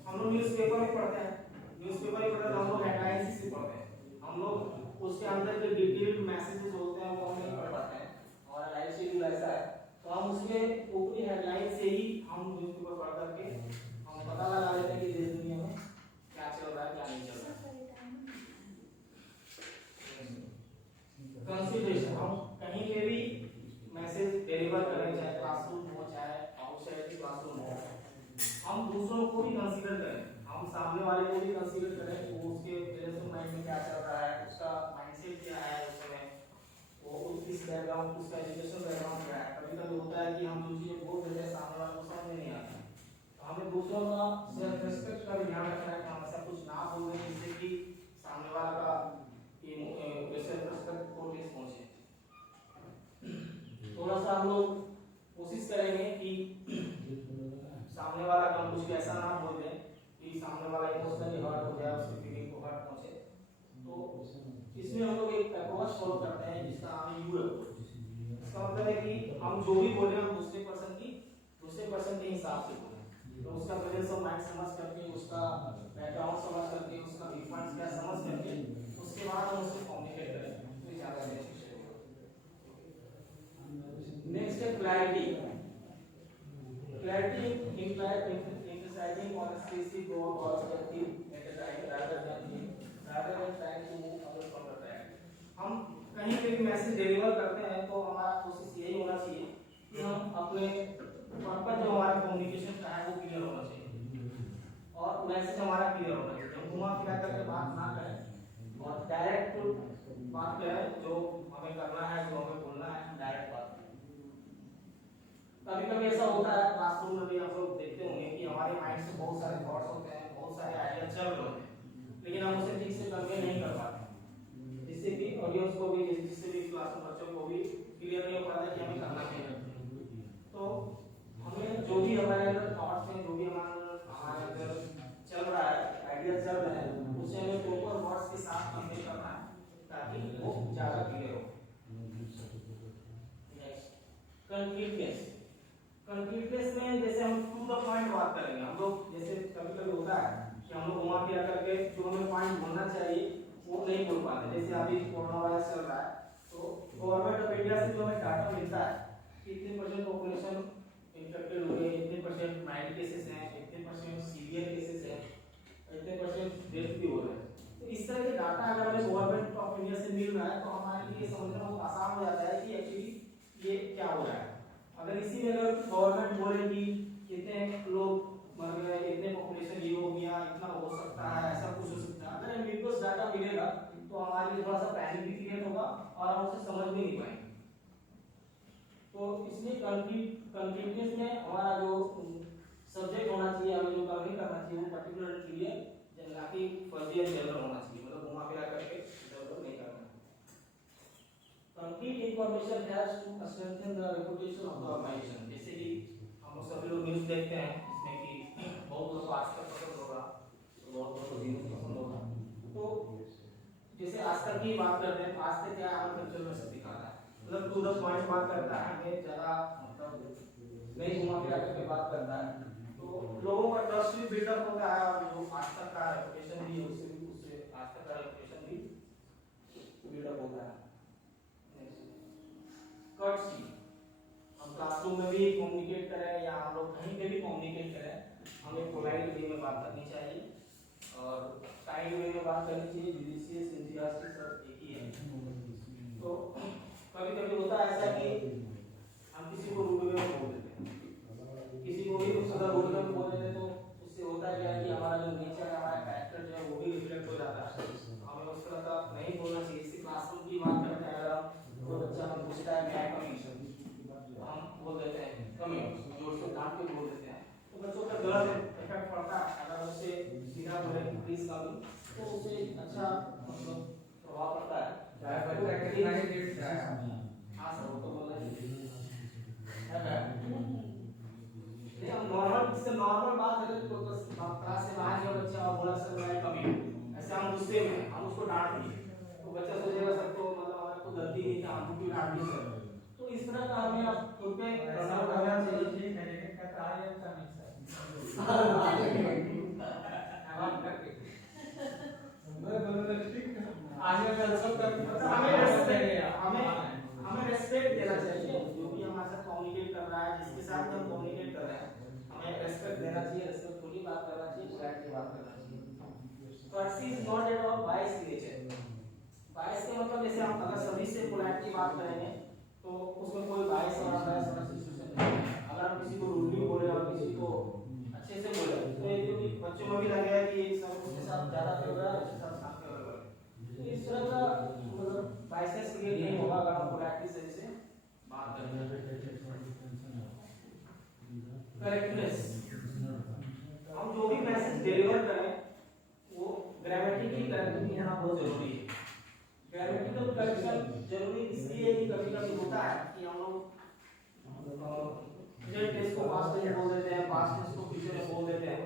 हम लोग न्यूज़पेपर में पढ़ते हैं, न्यूज़पेपर में पढ़ते हैं हम लोग हेडलाइंस से पढ़ते हैं, हम लोग उसके अंदर जो डिटेल्ड मैसेजेस होते हैं वो हम नहीं पढ़ पाते हैं, और लाइफ शेड्यूल ऐसा है तो हम उसके ऊपरी हेडलाइन से ही हम न्यूज़पेपर पढ़ करके हम पता लगा लेते हैं कि देश दुनिया में क्या चल रहा है क्या नहीं चल रहा है। कंसीडरेशन, हम कहीं पे भी मैसेज डिलीवर करें, चाहे क्लासरूम हो चाहे आउटसाइड क्लासरूम हो, हम दूसरों को भी कंसीडर करें, हम सामने वाले को भी कंसीडर करें कि वो उसके रिलेशन माइंड में क्या चल रहा है, उसका माइंडसेट क्या है, उस समय वो किस बैकग्राउंड, उसका एजुकेशन बैकग्राउंड क्या है। कभी कभी होता है कि हम जो चीजें बोल रहे हैं सामने वाले को समझ नहीं आता, तो हमें दूसरों का सेल्फ रिस्पेक्ट का भी ध्यान रखना है कि हम ऐसा कुछ ना बोलें जिससे कि सामने वाला का सेल्फ रिस्पेक्ट को ठेस पहुंचे। थोड़ा सा हम लोग कोशिश करेंगे कि सामने वाला का हम कुछ ऐसा ना बोल दें कि सामने वाला इमोशनली हर्ट हो जाए, उसकी फीलिंग को हर्ट पहुंचे। तो इसमें हम लोग एक अप्रोच फॉलो करते हैं जिसका नाम है यू अप्रोच। इसका मतलब है कि हम जो भी बोले हम दूसरे पर्सन के हिसाब से बोलें, तो उसका प्रेजेंस ऑफ माइंड समझ करके, उसका बैकग्राउंड समझ करके, उसका डिफरेंस क्या समझ करके उसके बाद हम उससे कम्युनिकेट करें तो ज्यादा बेनिफिशियल होगा। नेक्स्ट है clarity. Clarity emphasizing on a specific goal or objective at a time rather than trying to move away from the track। हम कहीं पे भी मैसेज डिलीवर करते हैं तो हमारा कोशिश यही होना चाहिए कि हम अपने पर्पस जो हमारा कम्युनिकेशन का है वो क्लियर होना चाहिए और मैसेज हमारा क्लियर होना चाहिए। हम घुमा फिरा करके बात ना करें और डायरेक्ट बात करें, जो हमें करना है, जो हमें बोलना है, डायरेक्ट बात करें। कभी कभी ऐसा होता है क्लासरूम में भी हम लोग देखते होंगे कि हमारे माइंड से बहुत सारे थॉट्स होते हैं, बहुत सारे आइडिया चल रहे होते हैं, लेकिन हम उसे ठीक से कन्वे नहीं कर पाते, जिससे कि ऑडियंस को भी, जिससे भी क्लास में बच्चों को भी क्लियर नहीं हो पाता कि हमें करना क्या है। तो हमें जो भी हमारे अंदर थॉट्स हैं, जो भी हमारे अंदर चल रहा है, आइडिया चल रहे हैं, उसे हमें प्रॉपर वर्ड्स के साथ कन्वे करना है ताकि वो ज्यादा क्लियर हो। Next, concreteness. कंक्रीटनेस में जैसे हम टू द पॉइंट बात करेंगे, हम लोग जैसे कभी कभी होता है कि हम लोग घुमा फिरा करके जो हमें पॉइंट बोलना चाहिए वो नहीं बोल पाते। जैसे अभी कोरोना वायरस चल रहा है तो गवर्नमेंट ऑफ इंडिया से जो हमें डाटा मिलता है कि इतने परसेंट पॉपुलेशन इन्फेक्टेड हुए, इतने परसेंट माइल्ड केसेस हैं, इतने परसेंट सीवियर केसेस हैं, इतने परसेंट डेथ भी हो रहे हैं। तो इस तरह के डाटा अगर हमें गवर्नमेंट ऑफ इंडिया से मिल रहा है तो हमारे लिए समझना बहुत आसान हो जाता है कि एक्चुअली ये क्या हो रहा है। अगर इसी में अगर गवर्नमेंट बोले कि कितने लोग मर गए, इतने पॉपुलेशन ये हो गया, इतना हो सकता है, ऐसा कुछ हो सकता है, अगर एम्बिगुअस डाटा मिलेगा तो हमारे लिए थोड़ा सा पैनिक भी क्रिएट होगा और हम उसे समझ भी नहीं पाएंगे। तो इसलिए कंक्रीटनेस में हमारा जो सब्जेक्ट होना चाहिए, हमें जो कवरिंग करना चाहिए वो पर्टिकुलर क्लियर, ना कि फर्जी और जनरल होना चाहिए, मतलब घुमा फिरा करके जनरल नहीं करना। Complete information has to strengthen the reputation of the organization। जैसे कि हम सभी लोग न्यूज़ देखते हैं जिसमें कि बहुत लोग आज तक पसंद होगा, बहुत लोग न्यूज़ पसंद होगा, तो जैसे आज तक की बात करते हैं, आज तक क्या हमारे कल्चर में सब दिखाता है, मतलब टू द पॉइंट बात करता है, हमें ज़्यादा मतलब नहीं घुमा फिरा करके बात करता है, तो लोगों का ट्रस्ट भी बिल्डअप होता है और जो आज तक का रेपुटेशन भी है उससे आज तक का रेपुटेशन भी बिल्डअप होता है। कर्टसी, हम क्लासरूम में भी कम्युनिकेट करें या हम लोग कहीं पे भी कम्युनिकेट करें, हमें पोलाइट वे में बात करनी चाहिए और काइंड वे में बात करनी चाहिए। जुडिशियस, एंथुसियास्टिक सब एक ही है। तो कभी कभी होता है ऐसा कि हम किसी को रूड वे में बोल देते हैं, किसी को भी कुछ अगर रूड वे में बोल देते हैं तो उससे होता क्या है का भी, तो उसे अच्छा मतलब प्रभाव पड़ता है। बच्चा कितना ही लेट जाए हाँ सर, वो तो बोला है नहीं, हम नॉर्मल, इससे नॉर्मल बात करें तो क्लास से बाहर गया बच्चा और बोला सर मैं कभी, ऐसे हम गुस्से में हम उसको डांट दिए तो बच्चा सोचेगा सर तो मतलब हमारे को गलती नहीं थी, हमको क्यों डांट दी सर। तो इस तरह का हमें आप खुद पे प्रणव करना चाहिए। ठीक है, लेकिन कहता है अच्छा नहीं सर आज मैं सब कर हमें रेस्पेक्ट देना चाहिए, जो भी हमारे साथ कम्युनिकेट कर रहा है, जिसके साथ हम कम्युनिकेट कर रहे हैं, हमें रेस्पेक्ट देना चाहिए, रेस्पेक्टफुली बात करना चाहिए, पोलाइटली बात करना चाहिए। Courtesy is not at all bias nature. Bias का मतलब जैसे हम अगर सभी से पोलाइटली बात करेंगे तो उसमें कोई बायस और अनबायस वाला सिचुएशन नहीं है। अगर हम किसी को रूडली बोले और किसी को अच्छे से बोले तो ये जो कि बच्चों में भी लगेगा कि सर उसके साथ ज्यादा फेवर है, उसके साथ कम फेवर है। तो इस तरह का मतलब बायसेस क्रिएट नहीं होगा अगर हम पोलाइटली सही से बात करेंगे। करेक्टनेस, हम जो भी मैसेज डिलीवर करें वो ग्रामेटिकली करेक्ट होना बहुत जरूरी है। ग्रामेटिकल करेक्शन जरूरी इसलिए कि कभी-कभी होता है कि हम लोग प्रेजेंट टेंस को पास्ट टेंस बोल देते हैं, पास्ट टेंस को फ्यूचर में बोल देते हैं,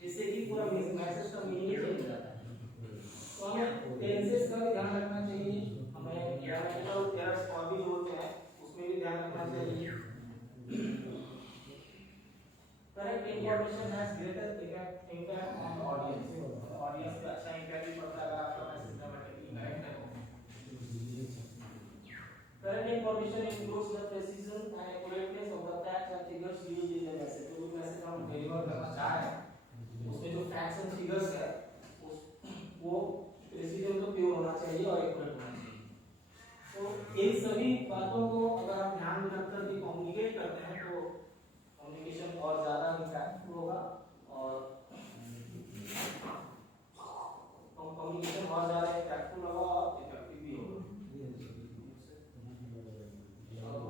जिससे कि पूरा मैसेज का मीनिंग चेंज हो जाता है। तो हमें टेंसेस का भी ध्यान रखना चाहिए, हमें ग्रामेटिकल एरर्स और भी जो होते हैं उसमें भी ध्यान रखना चाहिए। Correct information has greater impact on the audience. Audience पे अच्छा impact भी पड़ता है अगर आपका मैसेज ग्रामेटिकली करेक्ट है। Correct information includes the precision and accurateness of the facts and figures used in the message. जो भी मैसेज हम डिलीवर करना चाह रहे हैं उसमें जो फैक्ट्स एंड फिगर्स है वो प्रिसीजन तो प्योर होना चाहिए और एक्यूरेट होना चाहिए। तो इन सभी बातों को अगर आप ध्यान में रखकर भी कम्युनिकेट करते हैं तो कम्युनिकेशन और ज्यादा इम्पैक्टफुल होगा और कम्युनिकेशन और ज्यादा इम्पैक्टफुल होगा और इफेक्टिव भी होगा।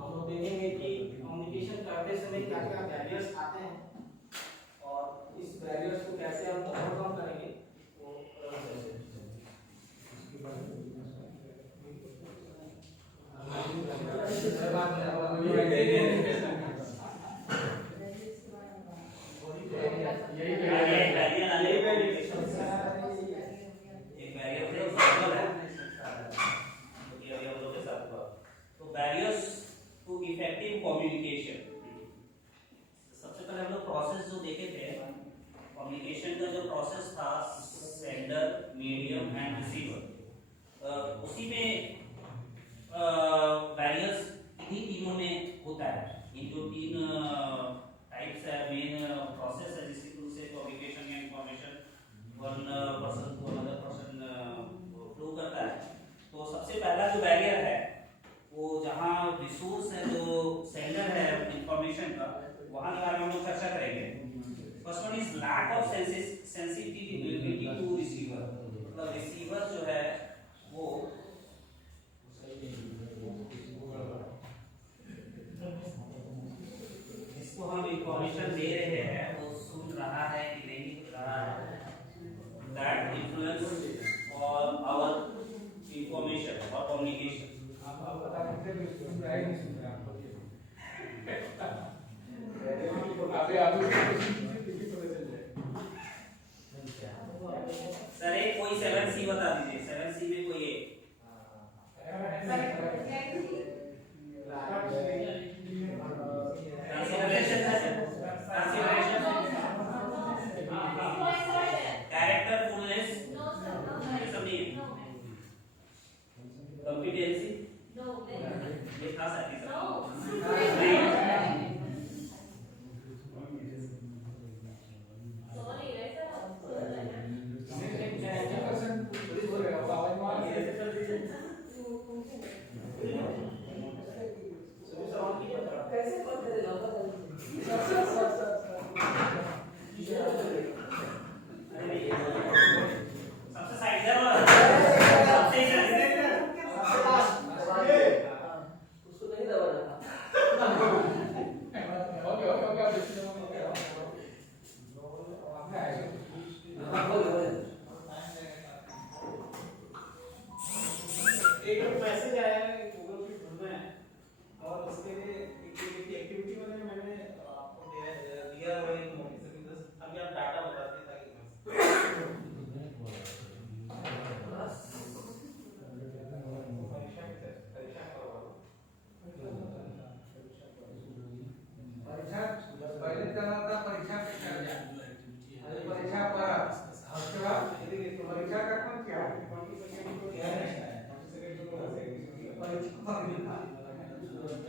हम लोग देखेंगे कि कम्युनिकेशन करते समय क्या क्या बैरियर्स आते हैं और इस बैरियर्स को कैसे हम ओवरकम करेंगे वो कम्युनिकेशन। सबसे पहले हम लोग प्रोसेस जो देखे थे कम्युनिकेशन का जो प्रोसेस था सेंडर, मीडियम एंड रिसीवर, उसी में बैरियर्स इन्हीं तीनों में होता है। इन जो तीन टाइप्स है मेन प्रोसेस है जिसके थ्रू से कम्युनिकेशन या information one person to another person flow करता है। तो सबसे पहला जो बैरियर है वो जहाँ रिसोर्स है जो सेंडर है इंफॉर्मेशन का, वहाँ के बारे में हम लोग चर्चा करेंगे। First one is lack of sensitivity to receiver. मतलब रिसीवर जो है वो जिसको हम इंफॉर्मेशन दे रहे हैं वो सुन रहा है कि नहीं सुन रहा है, दैट इन्फ्लुएंस और आवर इंफॉर्मेशन और कम्युनिकेशन। आप बता सकते हैं कि सुन रहा है नहीं सुन रहा है सर एक कोई 7C बता दीजिए, 7C में कोई एक कंसीडरेशन कैरेक्टर फुलनेस ये सब नहीं है। कॉम्पिटेंसी ये था सर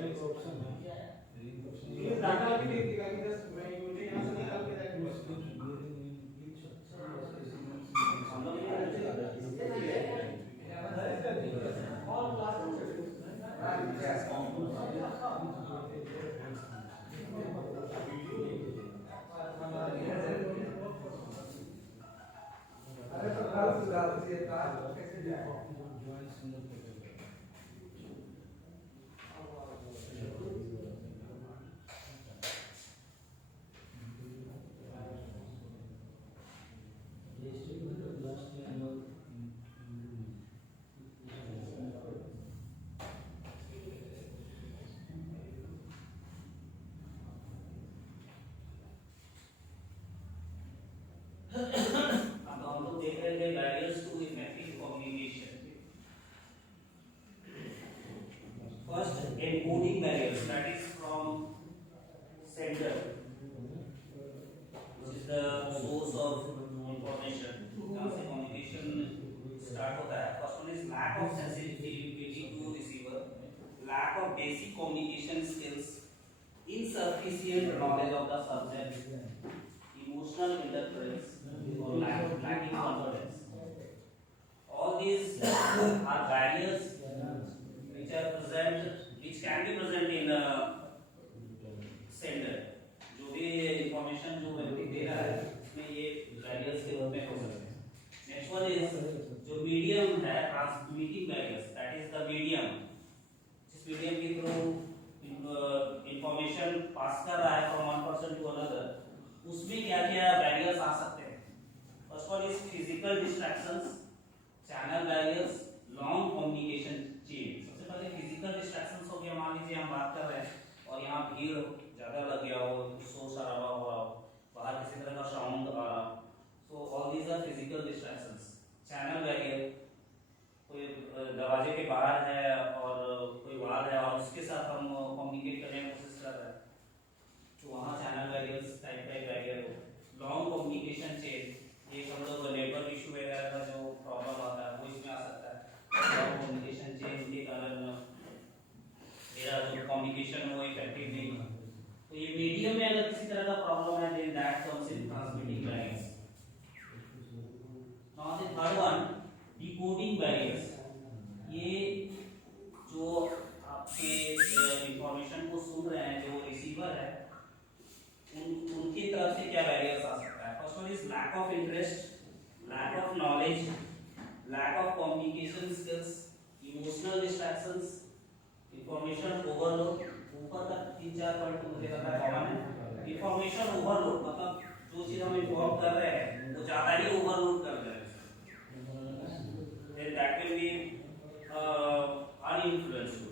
एक ऑप्शन है ये डाटा भी दे देगा कि जस्ट मैं मुझे यहाँ से निकाल के रख दूँ हम लोग ये और क्लास अरे तो कल सुधार दिए था कैसे जाए अब हम लोग देख रहे थे barriers to effective communication. First, encoding barriers, that is from sender, which is the source of information. जहाँ से communication start होता है. First one is lack of sensitivity to receiver, lack of basic communication skills, insufficient knowledge of the subject, emotional interference, or lacking confidence. All these are barriers which are present, which can be present in a sender. जो भी information जो व्यक्ति दे रहा है उसमें ये barriers के रूप में हो सकते हैं. Next one is जो medium है transmitting barriers, that is the medium. जिस medium के through information pass कर रहा है from one person to another, उसमें क्या क्या barriers आ सकते हैं. First one is physical distractions, channel barriers, long communication chain. सबसे पहले physical distractions हो गया. मान लीजिए हम बात कर रहे हैं और यहाँ भीड़ ज़्यादा लग गया हो, शोर शराबा हो रहा हो, बाहर किसी तरह का साउंड आ रहा, so all these are physical distractions. Channel barrier, कोई दरवाजे के बाहर है और कोई वाल है और उसके साथ हम कम्युनिकेट करने की कोशिश कर रहे हैं, तो वहाँ चैनल बैरियर्स टाइप का एक बैरियर हो. लॉन्ग कम्युनिकेशन चेन, ये हम लोग नेटवर्क इशू वगैरह का जो प्रॉब्लम आता है वो इसमें आ सकता है. लॉन्ग कम्युनिकेशन चेन के कारण मेरा जो कम्युनिकेशन वो इफेक्टिव नहीं है. तो ये मीडियम में अगर किसी तरह का प्रॉब्लम है then that comes in transmitting barriers. Now the third one, decoding barriers. ये जो आपके इंफॉर्मेशन को सुन रहे हैं जो रिसीवर है उनकी तरफ से क्या बैरियर्स आ सकता है. First one is lack of interest, lack of knowledge, lack of communication skills, emotional distractions, information overload. ऊपर तक 3-4 पॉइंट मुझे लग रहा है कॉमन है. इंफॉर्मेशन ओवरलोड मतलब जो चीज हम इन्फॉर्म कर रहे हैं वो ज्यादा ही ओवरलोड कर रहे हैं. then that will be uninfluenced.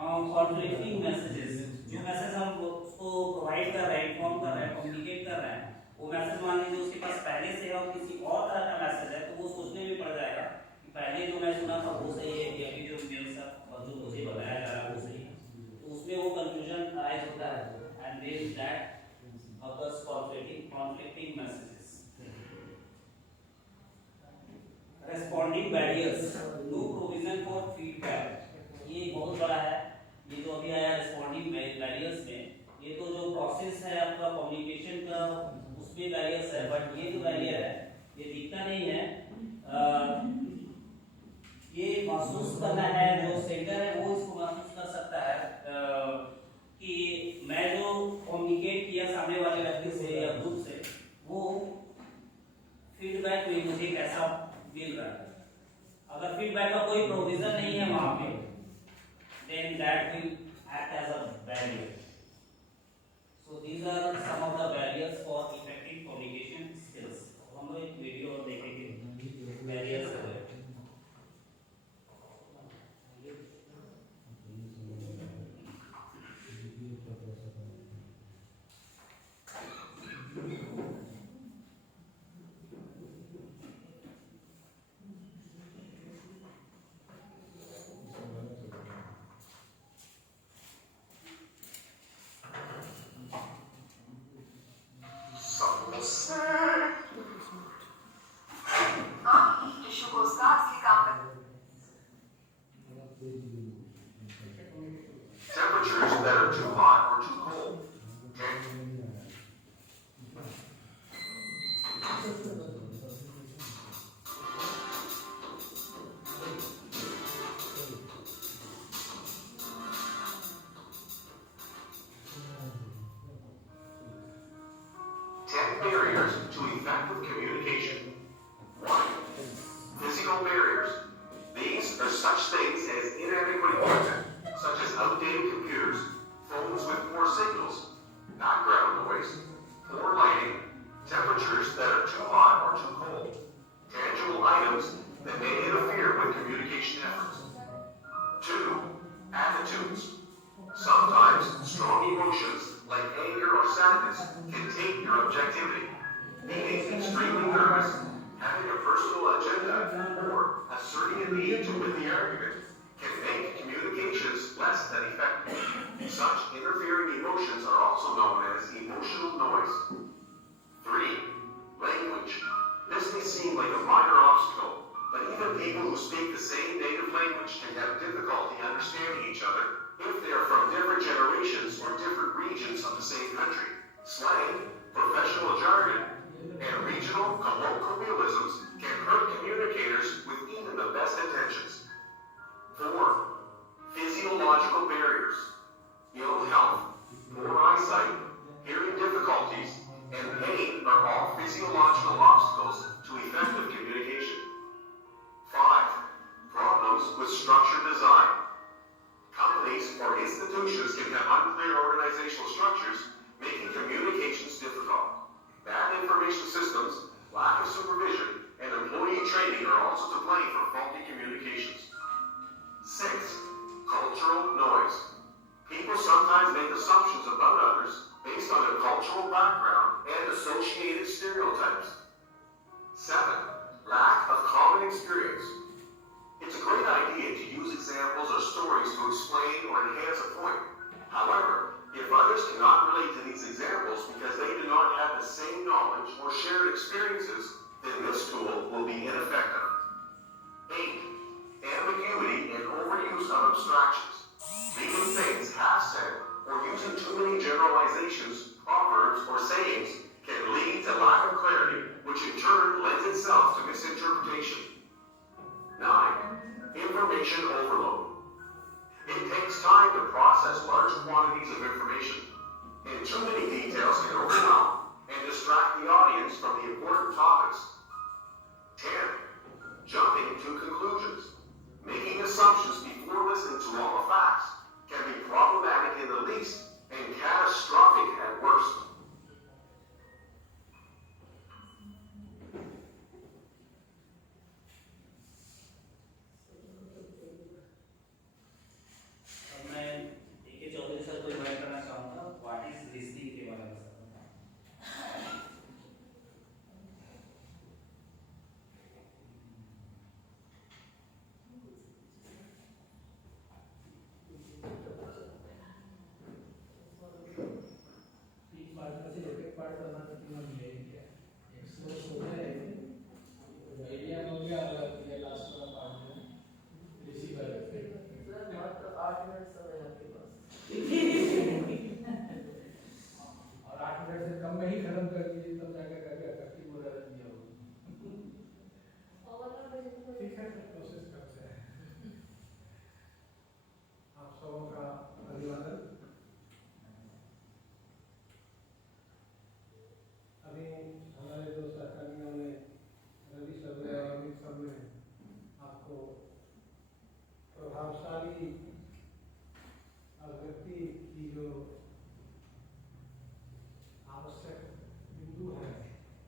now conflicting messages, जो मैसेज हम उसको प्रोवाइड कर रहे हैं, इन्फॉर्म कर रहे हैं, कम्युनिकेट कर रहे हैं, वो मैसेज मान लीजिए उसके पास पहले से है और किसी और तरह का मैसेज है, तो वो सोचने में पड़ जाएगा कि पहले जो मैं सुना था वो सही है कि अभी जो मेरे साथ जो मुझे बताया जा रहा है वो सही है. तो उसमें वो कंफ्यूजन अराइज होता है and there is that occurs conflicting messages. Responding barriers, no provision for feedback. ये बहुत बड़ा है. ये जो अभी आया responding barriers में, ये तो जो प्रोसेस है आपका कम्युनिकेशन का उसमें बैरियर्स है, बट ये जो बैरियर है ये दिखता नहीं है. ये महसूस करना है, जो सेंटर है वो इसको महसूस कर सकता है कि मैं जो कम्युनिकेट किया सामने वाले व्यक्ति से या ग्रुप से वो फीडबैक में मुझे कैसा मिल रहा है. अगर फीडबैक का कोई प्रोविजन नहीं है वहां पे then that will act as a barrier. So these are some of the barriers for effective communication skills. हम लोग एक वीडियो और देखेंगे barriers के बारे में. barriers to effective communication. 1. Physical barriers. These are such things as inadequate equipment, such as outdated computers, phones with poor signals, background noise, poor lighting, temperatures that are too hot or too cold, tangible items that may interfere with communication efforts. 2. Attitudes. Sometimes strong emotions like anger or sadness can taint your objectivity. Being extremely nervous, having a personal agenda, or asserting a need to win the argument can make communications less than effective. Such interfering emotions are also known as emotional noise. 3. Language. This may seem like a minor obstacle, but even people who speak the same native language can have difficulty understanding each other if they are from different generations or different regions of the same country. Slang, professional jargon, and regional colloquialisms can hurt communicators with even the best intentions. 4. Physiological barriers. Ill health, poor eyesight, hearing difficulties, and pain are all physiological obstacles to effective communication. 5. Problems with structure design. Companies or institutions can have unclear organizational structures, making communications difficult. Bad information systems, lack of supervision, and employee training are also to blame for faulty communications. 6. Cultural noise. People sometimes make assumptions about others based on their cultural background and associated stereotypes. 7. Lack of common experience. It's a great idea to use examples or stories to explain or enhance a point. However, if others cannot relate to these examples because they do not have the same knowledge or shared experiences, then this tool will be ineffective. 8. Ambiguity and overuse of abstractions. Leaving things half said or using too many generalizations, proverbs, or sayings can lead to lack of clarity, which in turn lends itself to misinterpretation. 9. Information overload. It takes time to process large quantities of information, and too many details can overwhelm and distract the audience from the important topics. 10. Jumping to conclusions. Making assumptions before listening to all the facts can be problematic in the least and catastrophic at worst. अब मैं AK Chaudhary sir को invite करना चाहूँगा what is listening के बारे में sir तीन part में से एक पार्ट करना तो तीनों मिलेंगे एक सोर्स हो गया आइडिया हो गया और ये लास्ट वाला पार्ट है रिसीवर सर मात्र 8 मिनट समय आपके पास और 8 मिनट से कम में ही खत्म कर दीजिए तब जाकर करके इफेक्टिव हो रहा दिया होगा ठीक है कोशिश करते हैं आप सबों का अभिवादन अभी हमारे दो सहकर्मियों ने रवि सर ने और अमित सर ने आपको प्रभावशाली अभिव्यक्ति की जो आवश्यक बिंदु है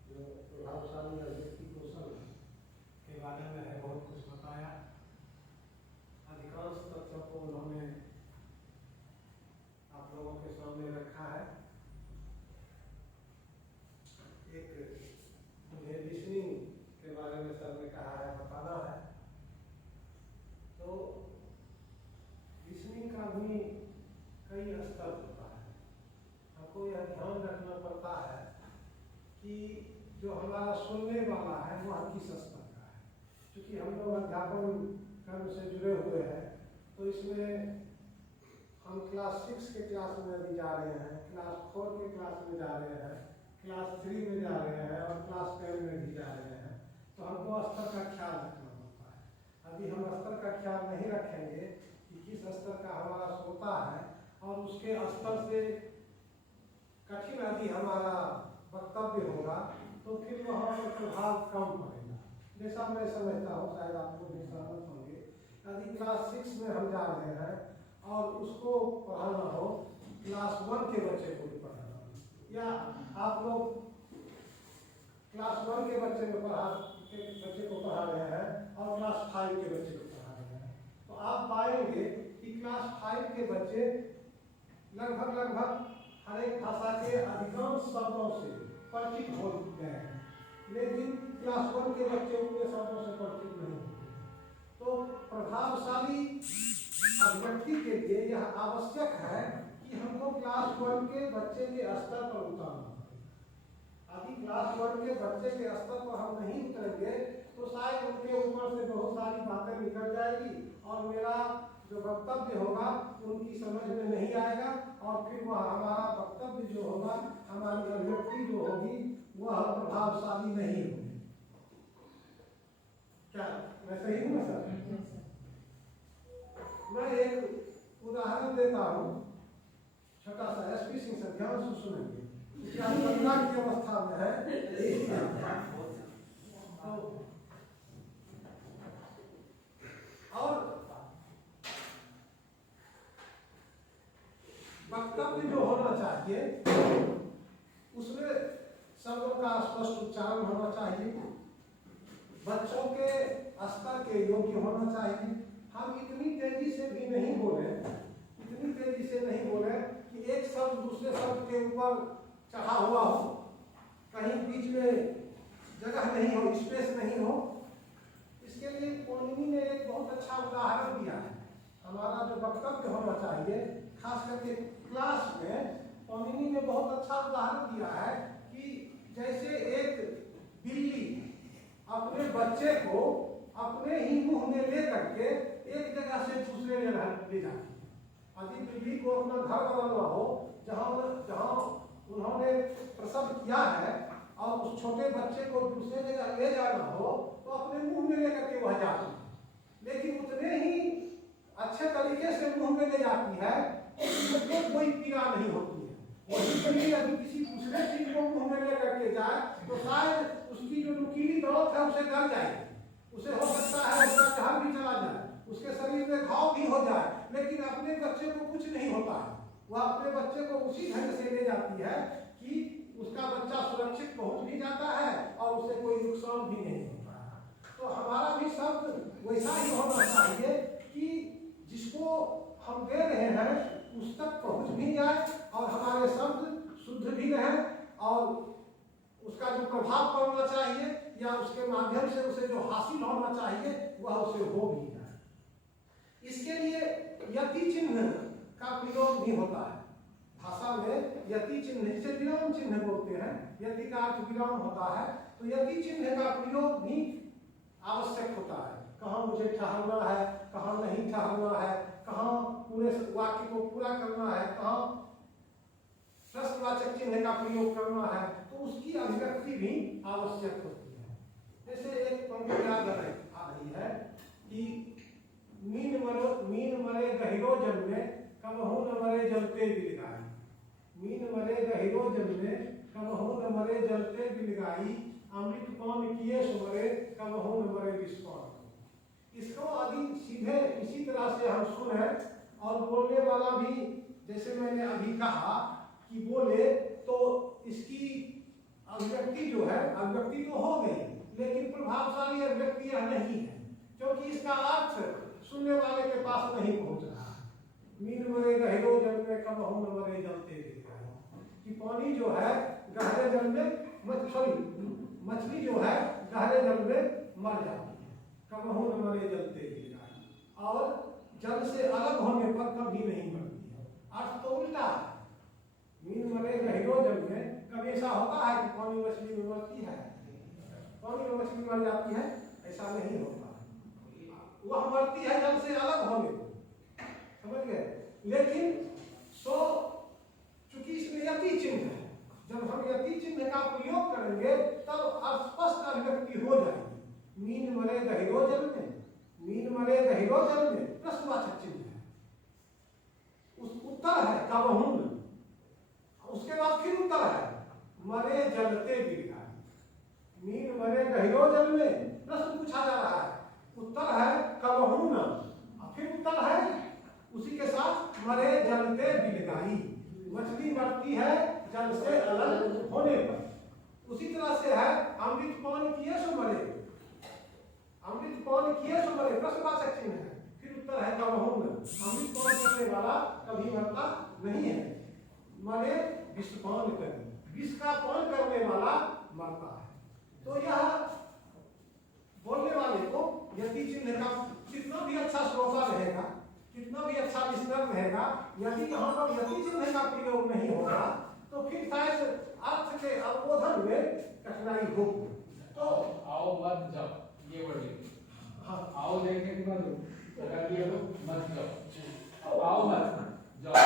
जो प्रभावशाली अभिव्यक्ति कौशल के बारे में है बहुत कुछ बताया अधिकांश तथ्यों को उन्होंने आप लोगों के सामने रखा है एक मुझे लिसनिंग के बारे में सर ने कहा है बताना है तो लिसनिंग का भी कई स्तर होता है हमको यह ध्यान रखना पड़ता है कि जो हमारा सुनने वाला है वह किस स्तर का है क्योंकि हम लोग अध्यापन कर्म से जुड़े हुए हैं तो इसमें हम क्लास 6 के क्लास में अभी जा रहे हैं क्लास 4 के क्लास में जा रहे हैं क्लास 3 में जा रहे हैं और क्लास 10 में भी जा रहे हैं तो हमको स्तर का ख्याल रखना पड़ता है अभी हम स्तर का ख्याल नहीं रखेंगे कि किस स्तर का हमारा श्रोता है और उसके स्तर से कठिन अभी हमारा वक्तव्य होगा तो फिर वहाँ पर प्रभाव कम पड़ेगा। जैसा मैं समझता हूँ, शायद आपको भी सहमत होंगे, यदि क्लास 6 में हम जा रहे हैं और उसको पढ़ाना हो, क्लास 1 के बच्चे को भी पढ़ाना हो, या आप लोग क्लास 1 के बच्चे को पढ़ा रहे हैं और क्लास 5 के बच्चे को पढ़ा रहे हैं, तो आप पाएंगे कि क्लास 5 के बच्चे लगभग हर एक भाषा के अधिकांश शब्दों से परिचित हो गए हैं, लेकिन क्लास 1 के बच्चे उतने शब्दों से परिचित नहीं होते। तो प्रभावशाली अभिव्यक्ति के लिए यह आवश्यक है कि हमको क्लास 1 के बच्चे के स्तर पर उतारना पड़ेगा। अभी क्लास 1 के बच्चे के स्तर पर हम नहीं उतरेंगे तो शायद उनके ऊपर से बहुत सारी बातें निकल जाएगी और मेरा जो वक्तव्य होगा उनकी समझ में नहीं आएगा, और फिर वह हमारा वक्तव्य जो होगा, हमारी अभिव्यक्ति जो होगी वह प्रभावशाली नहीं होगी। क्या मैं सही हूँ सर? मैं एक उदाहरण देता हूँ छोटा सा, एसपी सिंह सर ध्यान से सुनेंगे, की अवस्था में है और वक्तव्य जो होना चाहिए उसमें शब्दों का स्पष्ट उच्चारण होना चाहिए, बच्चों के स्तर के योग्य होना चाहिए। हम इतनी तेजी से भी नहीं बोले कि एक शब्द दूसरे शब्द के ऊपर चढ़ा हुआ हो, कहीं बीच में जगह नहीं हो, स्पेस नहीं हो। इसके लिए पॉनिनी ने एक बहुत अच्छा उदाहरण दिया है। हमारा जो वक्तव्य होना चाहिए, खास करके क्लास में, पॉनिनी ने बहुत अच्छा उदाहरण दिया है कि जैसे एक बिल्ली अपने बच्चे को अपने ही मुंह में ले करके एक जगह से दूसरे जगह ले जाती है। यदि बिल्ली को अपना घर बनाना हो जहाँ उन्होंने प्रसव किया है और उस छोटे बच्चे को दूसरे जगह ले जाना हो तो अपने मुंह में लेकर के वह जाती है, लेकिन उतने ही अच्छे तरीके से मुंह में ले जाती है तो कोई पीड़ा नहीं होती है। वही बिल्ली यदि किसी दूसरे चीज को मुंह में लेकर के जाए तो शायद उसकी जो नुकीली दौलत है उसे डर जाएगी, उसे हो सकता है उसका जहर भी चला जाए, उसके शरीर में घाव भी हो जाए, लेकिन अपने बच्चे को कुछ नहीं होता है। वह अपने बच्चे को उसी ढंग से ले जाती है कि उसका बच्चा सुरक्षित पहुंच भी जाता है और उसे कोई नुकसान भी नहीं होता है। तो हमारा भी शब्द वैसा ही होना चाहिए कि जिसको हम दे रहे हैं उस तक पहुंच भी जाए और हमारे शब्द शुद्ध भी रहे और उसका जो प्रभाव पड़ना चाहिए या उसके माध्यम से उसे जो हासिल होना चाहिए वह उसे हो भी जाए। इसके लिए यति चिन्ह का प्रयोग भी होता है। भाषा में यति चिन्ह, जिसे विराम चिन्ह बोलते हैं, यति का अर्थ विराम होता है, तो यति चिन्ह का प्रयोग भी आवश्यक होता है। कहाँ मुझे ठहरना है, कहाँ नहीं ठहरना है, कहाँ पूरे वाक्य को पूरा करना है, कहाँ प्रश्नवाचक चिन्ह का प्रयोग करना है, तो उसकी अभिव्यक्ति भी आवश्यक होती है। जैसे एक पंक्ति याद आ रही है कि मीन मरे गहिरो जल में कबहू न मरे जलते बिलगाई, मीन मरे गहिरो जल में कबहू न मरे जलते बिलगाई, अमृत पान किए सुमरे कबहू न मरे विस्फोट। इसको अभी सीधे इसी तरह से हम सुने और बोलने वाला भी, जैसे मैंने अभी कहा कि बोले तो इसकी अभिव्यक्ति जो है, अभिव्यक्ति तो हो गई लेकिन प्रभावशाली अभिव्यक्ति यह नहीं है, क्योंकि इसका अर्थ सुनने वाले के पास नहीं पहुंच रहा है। मीन मरे गहरो जल में कबहू न मरे जलते बिलगाई, कि पानी जो है गहरे जल में, मछली जो है गहरे जल में मर जाती है, कबहू न मरे जलते बिलगाई, और जल से अलग होने पर कभी नहीं मरती है। अर्थ तो उल्टा है। मीन मरे गहरो जल में कभी ऐसा होता है कि पानी मछली में मरती है, पानी में मछली मर जाती है, ऐसा नहीं होता। वह मरती है जल से अलग होने को, समझ गए। लेकिन चूंकि इसमें यति चिन्ह है, जब हम यति चिन्ह का प्रयोग करेंगे तब स्पष्ट अभिव्यक्ति हो जाएगी। मीन मरे गहरो जल में, मीन मरे गहरो जल में प्रश्नवाचक चिन्ह है, उस उत्तर है कबहू, उसके बाद फिर उत्तर है मरे जलते बिरगाई। मीन मरे गहिरो जल में, प्रश्न पूछा जा रहा है, उत्तर है कबहू न, फिर उत्तर है उसी के साथ मरे जलते बिरगाई। मछली मरती है जल से अलग होने पर। उसी तरह से है अमृत पान किए सो मरे, अमृत पान किए सो मरे, प्रश्नवाचक चिन्ह है। फिर उत्तर है कबहू न, अमृत पान करने वाला कभी मरता नहीं है। मरे विष पान करे, विष का पान करने वाला मरता है। तो यह बोलने वाले को यदि चिन्ह का कितना भी अच्छा श्रोता रहेगा, कितना भी अच्छा लिसनर रहेगा, यदि यहाँ पर यदि चिन्ह का प्रयोग नहीं होगा तो फिर शायद अर्थ के अवबोधन में कठिनाई होगी। तो आओ मत जाओ, ये वर्ड हाँ, आओ देखने के बाद अगर ये तो मत जाओ, आओ मत जाओ।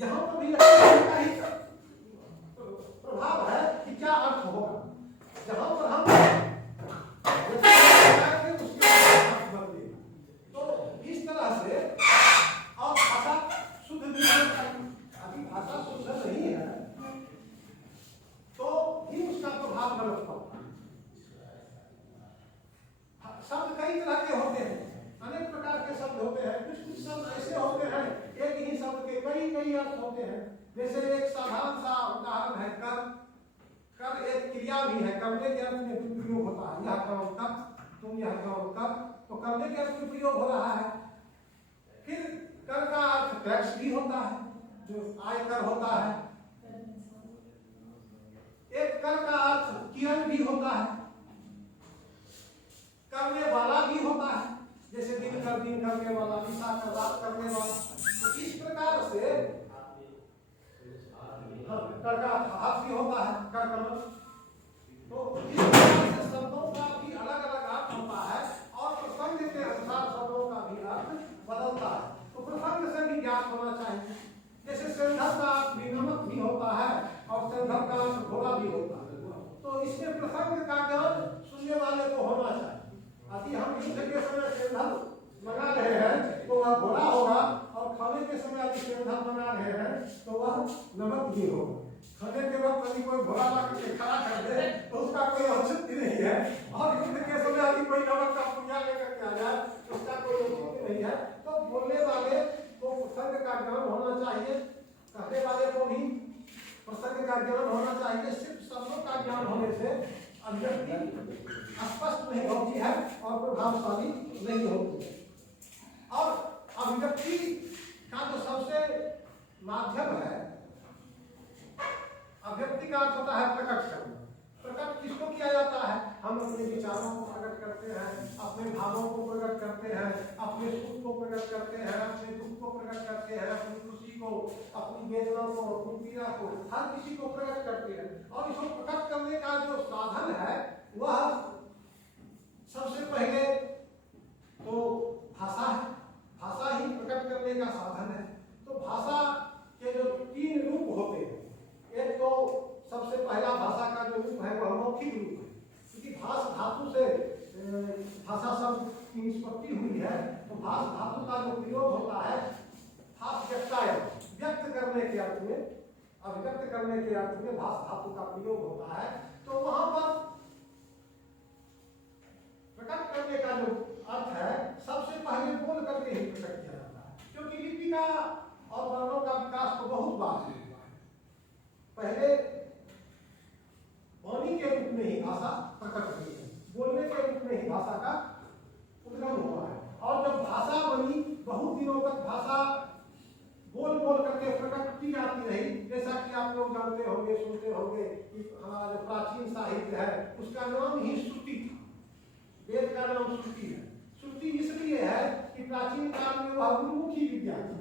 यहाँ पर भी प्रभाव है कि क्या अर्थ होगा। जहाँ पर हम तो इस तरह से और भाषा शुद्ध अभी भाषा शुद्ध नहीं है तो ही उसका प्रभाव गलत पड़ता है। शब्द कई तरह के होते हैं, अनेक प्रकार के शब्द होते हैं। कुछ कुछ शब्द ऐसे होते हैं, एक ही शब्द के कई कई अर्थ होते हैं। जैसे एक साधारण सा उदाहरण है कर। कर एक क्रिया भी है, करने के अर्थ में प्रयोग होता है। यह काम कर, तुम यह काम कर, तो करने के अर्थ में प्रयोग हो रहा है। फिर कर का अर्थ टैक्स भी होता है, जो आयकर होता है। एक कर का अर्थ किरण भी होता है, करने वाला भी होता है। जैसे दिन करने वाला, निशा कर रात करने वाला। तो इस प्रकार से कर का हाथ भी होता है, कर कमल। तो इस प्रकार से शब्दों का भी अलग अलग अर्थ होता है और प्रसंग के अनुसार शब्दों का भी अर्थ बदलता है। तो प्रसंग से भी ज्ञात होना चाहिए। जैसे सिंधव का अर्थ भी नमक भी होता है और सिंधव का अर्थ घोड़ा भी होता है। तो इसमें प्रसंग का ज्ञान सुनने वाले को होना चाहिए। यदि हम युद्ध के समय सिंधव बना रहे हैं तो वह घोड़ा होगा, और खाने के समय यदि सिंधव बना रहे हैं तो वह नमक भी होगा। खाने के वक्त यदि कोई घोड़ा ला करके खड़ा कर दे तो उसका कोई औचित्य नहीं है, और युद्ध के समय यदि कोई नमक का पुड़िया लेकर के आ जाए तो उसका कोई औचित्य नहीं है। तो बोलने वाले को प्रसंग का ज्ञान होना चाहिए, कहने वाले को भी प्रसंग का ज्ञान होना चाहिए। सिर्फ शब्दों का ज्ञान होने से अभिव्यक्ति स्पष्ट नहीं होती है और प्रभावशाली नहीं होती है। और अभिव्यक्ति का जो सबसे माध्यम है, अभिव्यक्ति का अर्थ होता है प्रकट करना। प्रकट किसको किया जाता है? हम अपने विचारों को प्रकट करते हैं, अपने भावों को प्रकट करते हैं, अपने सुख को प्रकट करते हैं, अपने दुख को प्रकट करते हैं, अपनी खुशी को, अपनी वेदना को, अपनी पीड़ा को, हर किसी को प्रकट करते हैं। और इसको प्रकट करने का जो साधन है वह सबसे पहले तो भाषा है। भाषा ही प्रकट करने का साधन है। तो भाषा के जो 3 रूप होते हैं, एक तो सबसे पहला भाषा का जो रूप है वह मौखिक रूप है, क्योंकि भाष धातु से भाषा शब्द की निष्पत्ति हुई है। तो भाष धातु का जो प्रयोग होता है भाष व्यक्ताय, व्यक्त करने के अर्थ में, अभिव्यक्त करने के अर्थ में भाष धातु का प्रयोग होता है। तो वहां पर प्रकट करने का जो अर्थ है सबसे पहले बोल करके ही प्रकट किया जाता है, क्योंकि लिपि का और वर्णों का विकास तो बहुत बार हुआ है। पहले वाणी के रूप में ही भाषा प्रकट हुई है, बोलने के रूप में ही भाषा का उद्गम हुआ है। और जब भाषा बनी, बहुत दिनों तक भाषा बोल बोल करके प्रकट की जाती रही। जैसा कि आप लोग जानते होंगे, सुनते होंगे कि हमारा जो प्राचीन साहित्य है उसका नाम ही श्रुति था। वेद का नाम श्रुति है। श्रुति इसलिए है कि प्राचीन काल में वह गुरुमुखी विद्या थी।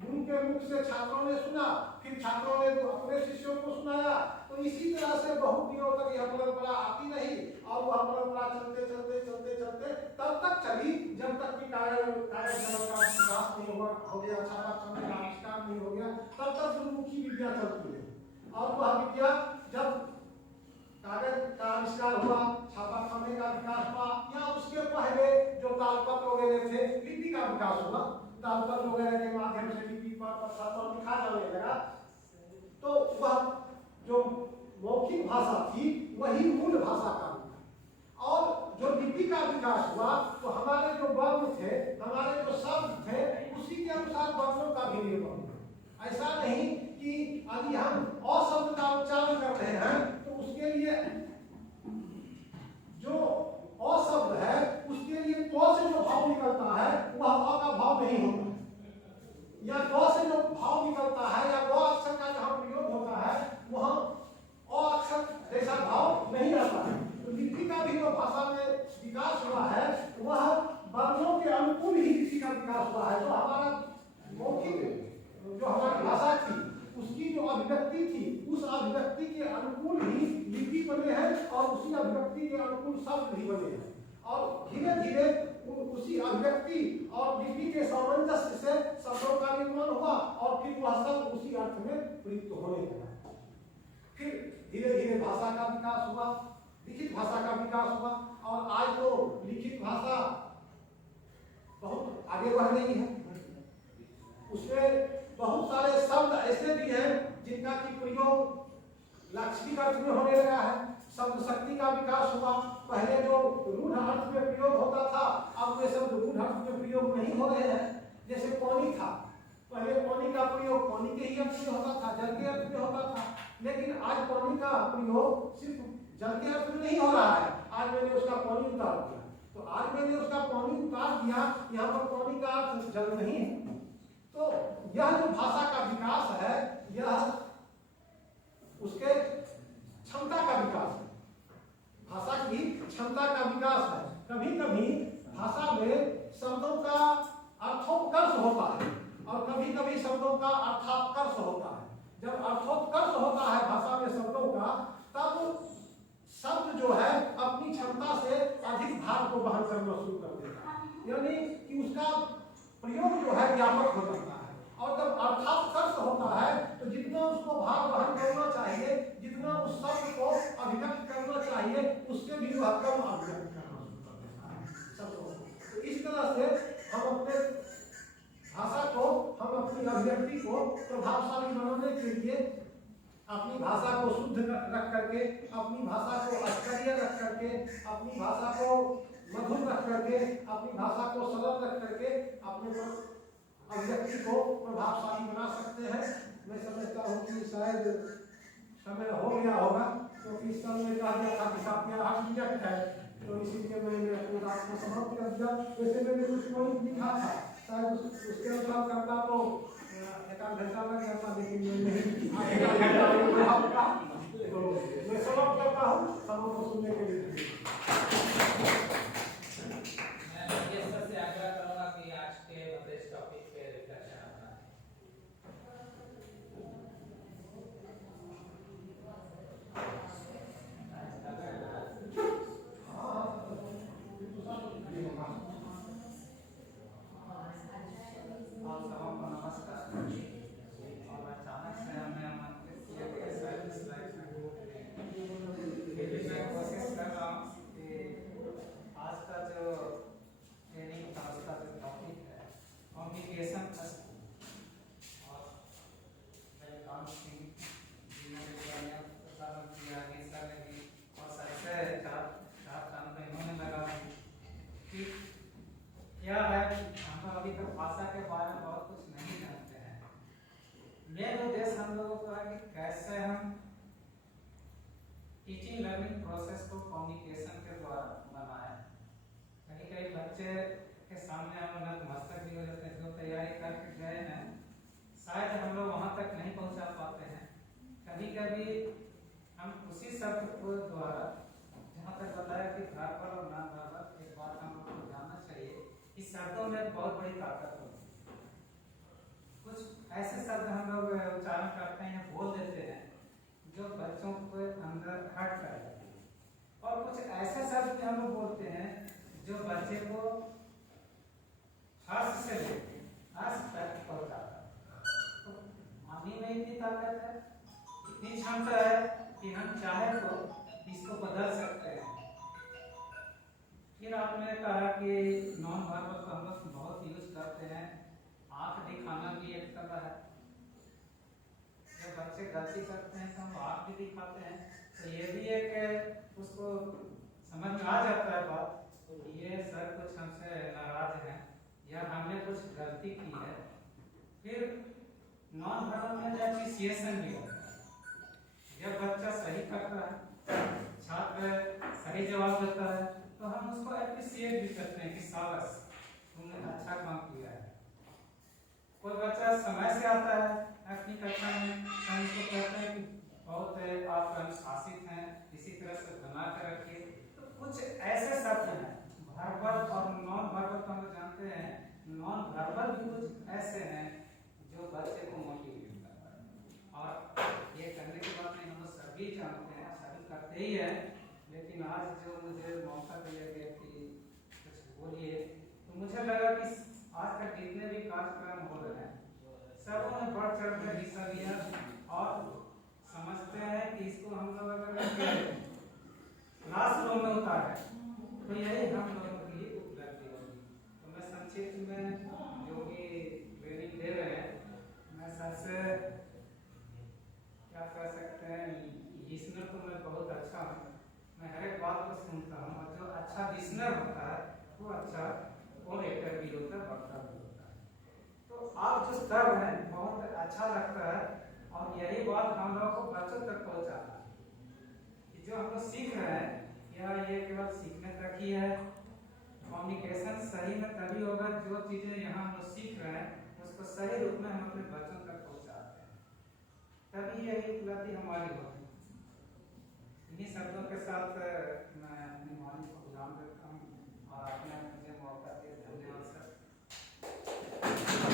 गुरु के मुख से छात्रों ने सुना, फिर छात्रों ने अपने शिष्यों को सुनाया। तो इसी तरह से बहुत दिनों तक यह परंपरा आती रही और वह परंपरा चलते चलते चलते चलते तब तक चली जब तक कि कागज का विकास नहीं हो गया, छापाखाने का आविष्कार नहीं हो गया, तब तक गुरुमुखी विद्या चलती रही। और वह विद्या जब कागज का आविष्कार हुआ, छापाखाने का विकास हुआ, या उसके पहले जो तालपत्र वगैरह थे, लिपि का विकास हुआ, तालपत्र वगैरह के माध्यम से लिपि पर लिखा जाने लगा। तो वह जो मौखिक भाषा थी वही मूल भाषा का रूप है। और जो लिपि का विकास हुआ तो हमारे जो वर्ण थे, हमारे जो शब्द थे, उसी के अनुसार वर्णों का भी निर्माण हुआ। ऐसा नहीं कि यदि हम अ शब्द का उच्चारण कर रहे हैं तो उसके लिए जो अ शब्द है उसके लिए क से जो भाव निकलता है वह अ का भाव नहीं होता है, या क से जो भाव निकलता है या ग अक्षर का जहाँ प्रयोग होता है वहाँ अ अक्षर जैसा भाव नहीं आता है। तो लिपि का भी जो भाषा में विकास हुआ है वह वर्णों के अनुकूल ही लिपि का विकास हुआ है। जो हमारा मौखिक जो हमारी भाषा थी उसकी जो अभिव्यक्ति थी उस अभिव्यक्ति के अनुकूल ही लिपि बने हैं और उसी अभिव्यक्ति के अनुकूल शब्द भी बने हैं। और धीरे धीरे उसी अभिव्यक्ति और लिपि के सामंजस्य से शब्दों का निर्माण हुआ और फिर वह शब्द उसी अर्थ में प्रयुक्त होने लगा। फिर धीरे धीरे भाषा का विकास हुआ, लिखित भाषा का विकास हुआ और आज तो लिखित भाषा बहुत आगे बढ़ रही है। उसमें बहुत सारे शब्द ऐसे भी हैं जिनका की प्रयोग लाक्षणिक अर्थ में होने लगा है। शब्द शक्ति का विकास हुआ। पहले जो रूढ़ अर्थ में प्रयोग होता था अब वे शब्द रूढ़ अर्थ में प्रयोग नहीं हो रहे हैं। जैसे पानी था, पहले पानी का प्रयोग पानी के ही अर्थ में होता था, जल के अर्थ में होता था, लेकिन आज पानी का प्रयोग सिर्फ जल के अर्थ में नहीं हो रहा है। आज मैंने उसका पानी उतार दिया, तो आज मैंने उसका पानी उतार दिया, यहाँ पर पानी का अर्थ जल नहीं है। तो यह जो भाषा का विकास है यह उसके क्षमता का विकास है, भाषा की क्षमता का विकास है। कभी कभी भाषा में शब्दों का अर्थोत्कर्ष होता है और कभी कभी शब्दों का अर्थात्कर्ष होता है। जब अर्थोत्कर्ष होता है भाषा में शब्दों का तब शब्द जो है अपनी क्षमता से अधिक भार को वहन करना शुरू कर देता है, यानी कि उसका प्रयोग जो है व्यापक हो जाता है। और जब अर्थात्कर्ष होता है तो जितना उसको भार वहन करना चाहिए, जितना उस शब्द को अभिव्यक्त करना चाहिए उससे भी वह कम अभिव्यक्त करना शुरू कर देता है। तो इस तरह से हम अपने भाषा को, हम अपनी अभिव्यक्ति को प्रभावशाली बनाने के लिए अपनी भाषा को शुद्ध रख करके, अपनी भाषा को अष्टरीय रख करके, अपनी भाषा को मधुर रख करके, अपनी भाषा को सरल रख करके अपने अभिव्यक्ति को प्रभावशाली बना सकते हैं। मैं समझता हूँ कि शायद समय हो गया होगा, क्योंकि इस समय कहा गया था कि 7 या 8 मिनट है, तो इसीलिए मैंने अपनी बात को समाप्त कर दिया। वैसे मैंने कुछ पॉइंट लिखा था, शायद उसके अनुसार करता तो 1 घंटा लग जाता, लेकिन मैं नहीं, तो मैं समाप्त करता हूँ। सबों को सुनने के लिए आग्रह करूंगा कि आज के इस टॉपिक पे रिफ्लेक्शन अपना नमस्कार। और अचानक से हमने कोशिश कर रहा हूँ कि आज का जो ट्रेनिंग का उसका जो टॉपिक है कम्युनिकेशन और मेरे काम किया और सबसे इन्होंने लगा कि क्या है, हम अभी तक भाषा के बारे में बहुत कुछ नहीं जानते हैं। मेन उद्देश्य हम लोगों का है कि कैसे हम टीचिंग लर्निंग प्रोसेस को कम्युनिकेशन के द्वारा बनाएं। कहीं कहीं बच्चे के सामने हम नतमस्तक भी हो जाते हैं, जो तैयारी करके गए हैं शायद हम लोग वहाँ तक नहीं पहुँचा पाते हैं। कभी कभी हम उसी शब्द को द्वारा, जहाँ तक बताया कि verbal और नॉन वर्बल, एक बात हम लोग को जानना चाहिए कि शब्दों में बहुत बड़ी ताकत होती है। कुछ ऐसे शब्द हम लोग उच्चारण करते हैं, बोल देते हैं जो बच्चों के अंदर हट कर जाती है, और कुछ ऐसे शब्द भी हम लोग बोलते हैं जो बच्चे को हर्ष से लेके हर्ष तक पहुंचाता है। तो वाणी में इतनी ताकत है, इतनी क्षमता है कि हम चाहे तो इसको बदल सकते हैं। फिर आपने कहा कि नॉन वर्बल को हम लोग बहुत यूज करते हैं। आंख दिखाना भी एक कला है। जब बच्चे गलती करते हैं तो हम आंख भी दिखाते हैं, तो ये भी एक उसको समझ में आ जाता है बात कि ये सर कुछ हमसे नाराज हैं या हमने कुछ गलती की है। फिर नॉन वर्बल में एप्रिसिएशन भी होता है। जब बच्चा सही करता है, छात्र सही जवाब देता है, तो हम उसको एप्रिसिएट भी करते हैं कि शाबाश तुमने अच्छा काम किया है। कोई बच्चा समय से आता है अपनी कक्षा में, हम उसको कहते हैं कि बहुत आप अनुशासित हैं, इसी तरह से बना कर रखिए। तो कुछ ऐसे शब्द हैं वर्बल और नॉन वर्बल तो हम जानते हैं, नॉन वर्बल भी कुछ ऐसे हैं जो बच्चे को मोटिवेट करता है। और ये करने की बात नहीं, हम लोग सभी जानते हैं, सभी करते ही हैं, लेकिन आज जो मुझे मौका दिया गया कि कुछ बोलिए, तो मुझे लगा कि आज तक जितने भी कार्यक्रम हो रहे हैं सबों ने बढ़ चढ़ कर हिस्सा लिया और समझते हैं कि इसको हम लोग अगर क्लासरूम में उतारे तो यही हम लोगों की उपलब्धि होगी। तो मैं संक्षिप्त में जो भी ट्रेनिंग दे रहे हैं, मैं सबसे क्या कह सकते हैं, लिसनर तो मैं बहुत अच्छा हूँ, मैं हर एक बात को सुनता हूँ, और जो अच्छा लिसनर होता है वो अच्छा ओरेटर भी होता है, वक्ता भी होता है। तो आप जो स्तर है बहुत अच्छा लगता है, और यही बात हम लोगों को बच्चों तक पहुँचाना है कि जो हम लोग सीख रहे हैं या ये केवल सीखने तक ही है। कम्युनिकेशन सही में तभी होगा जो चीज़ें यहाँ हम लोग सीख रहे हैं उसको सही रूप में हम अपने बच्चों तक पहुँचाते हैं, तभी यही उपलब्धि हमारी होगी। इन्हीं शब्दों के साथ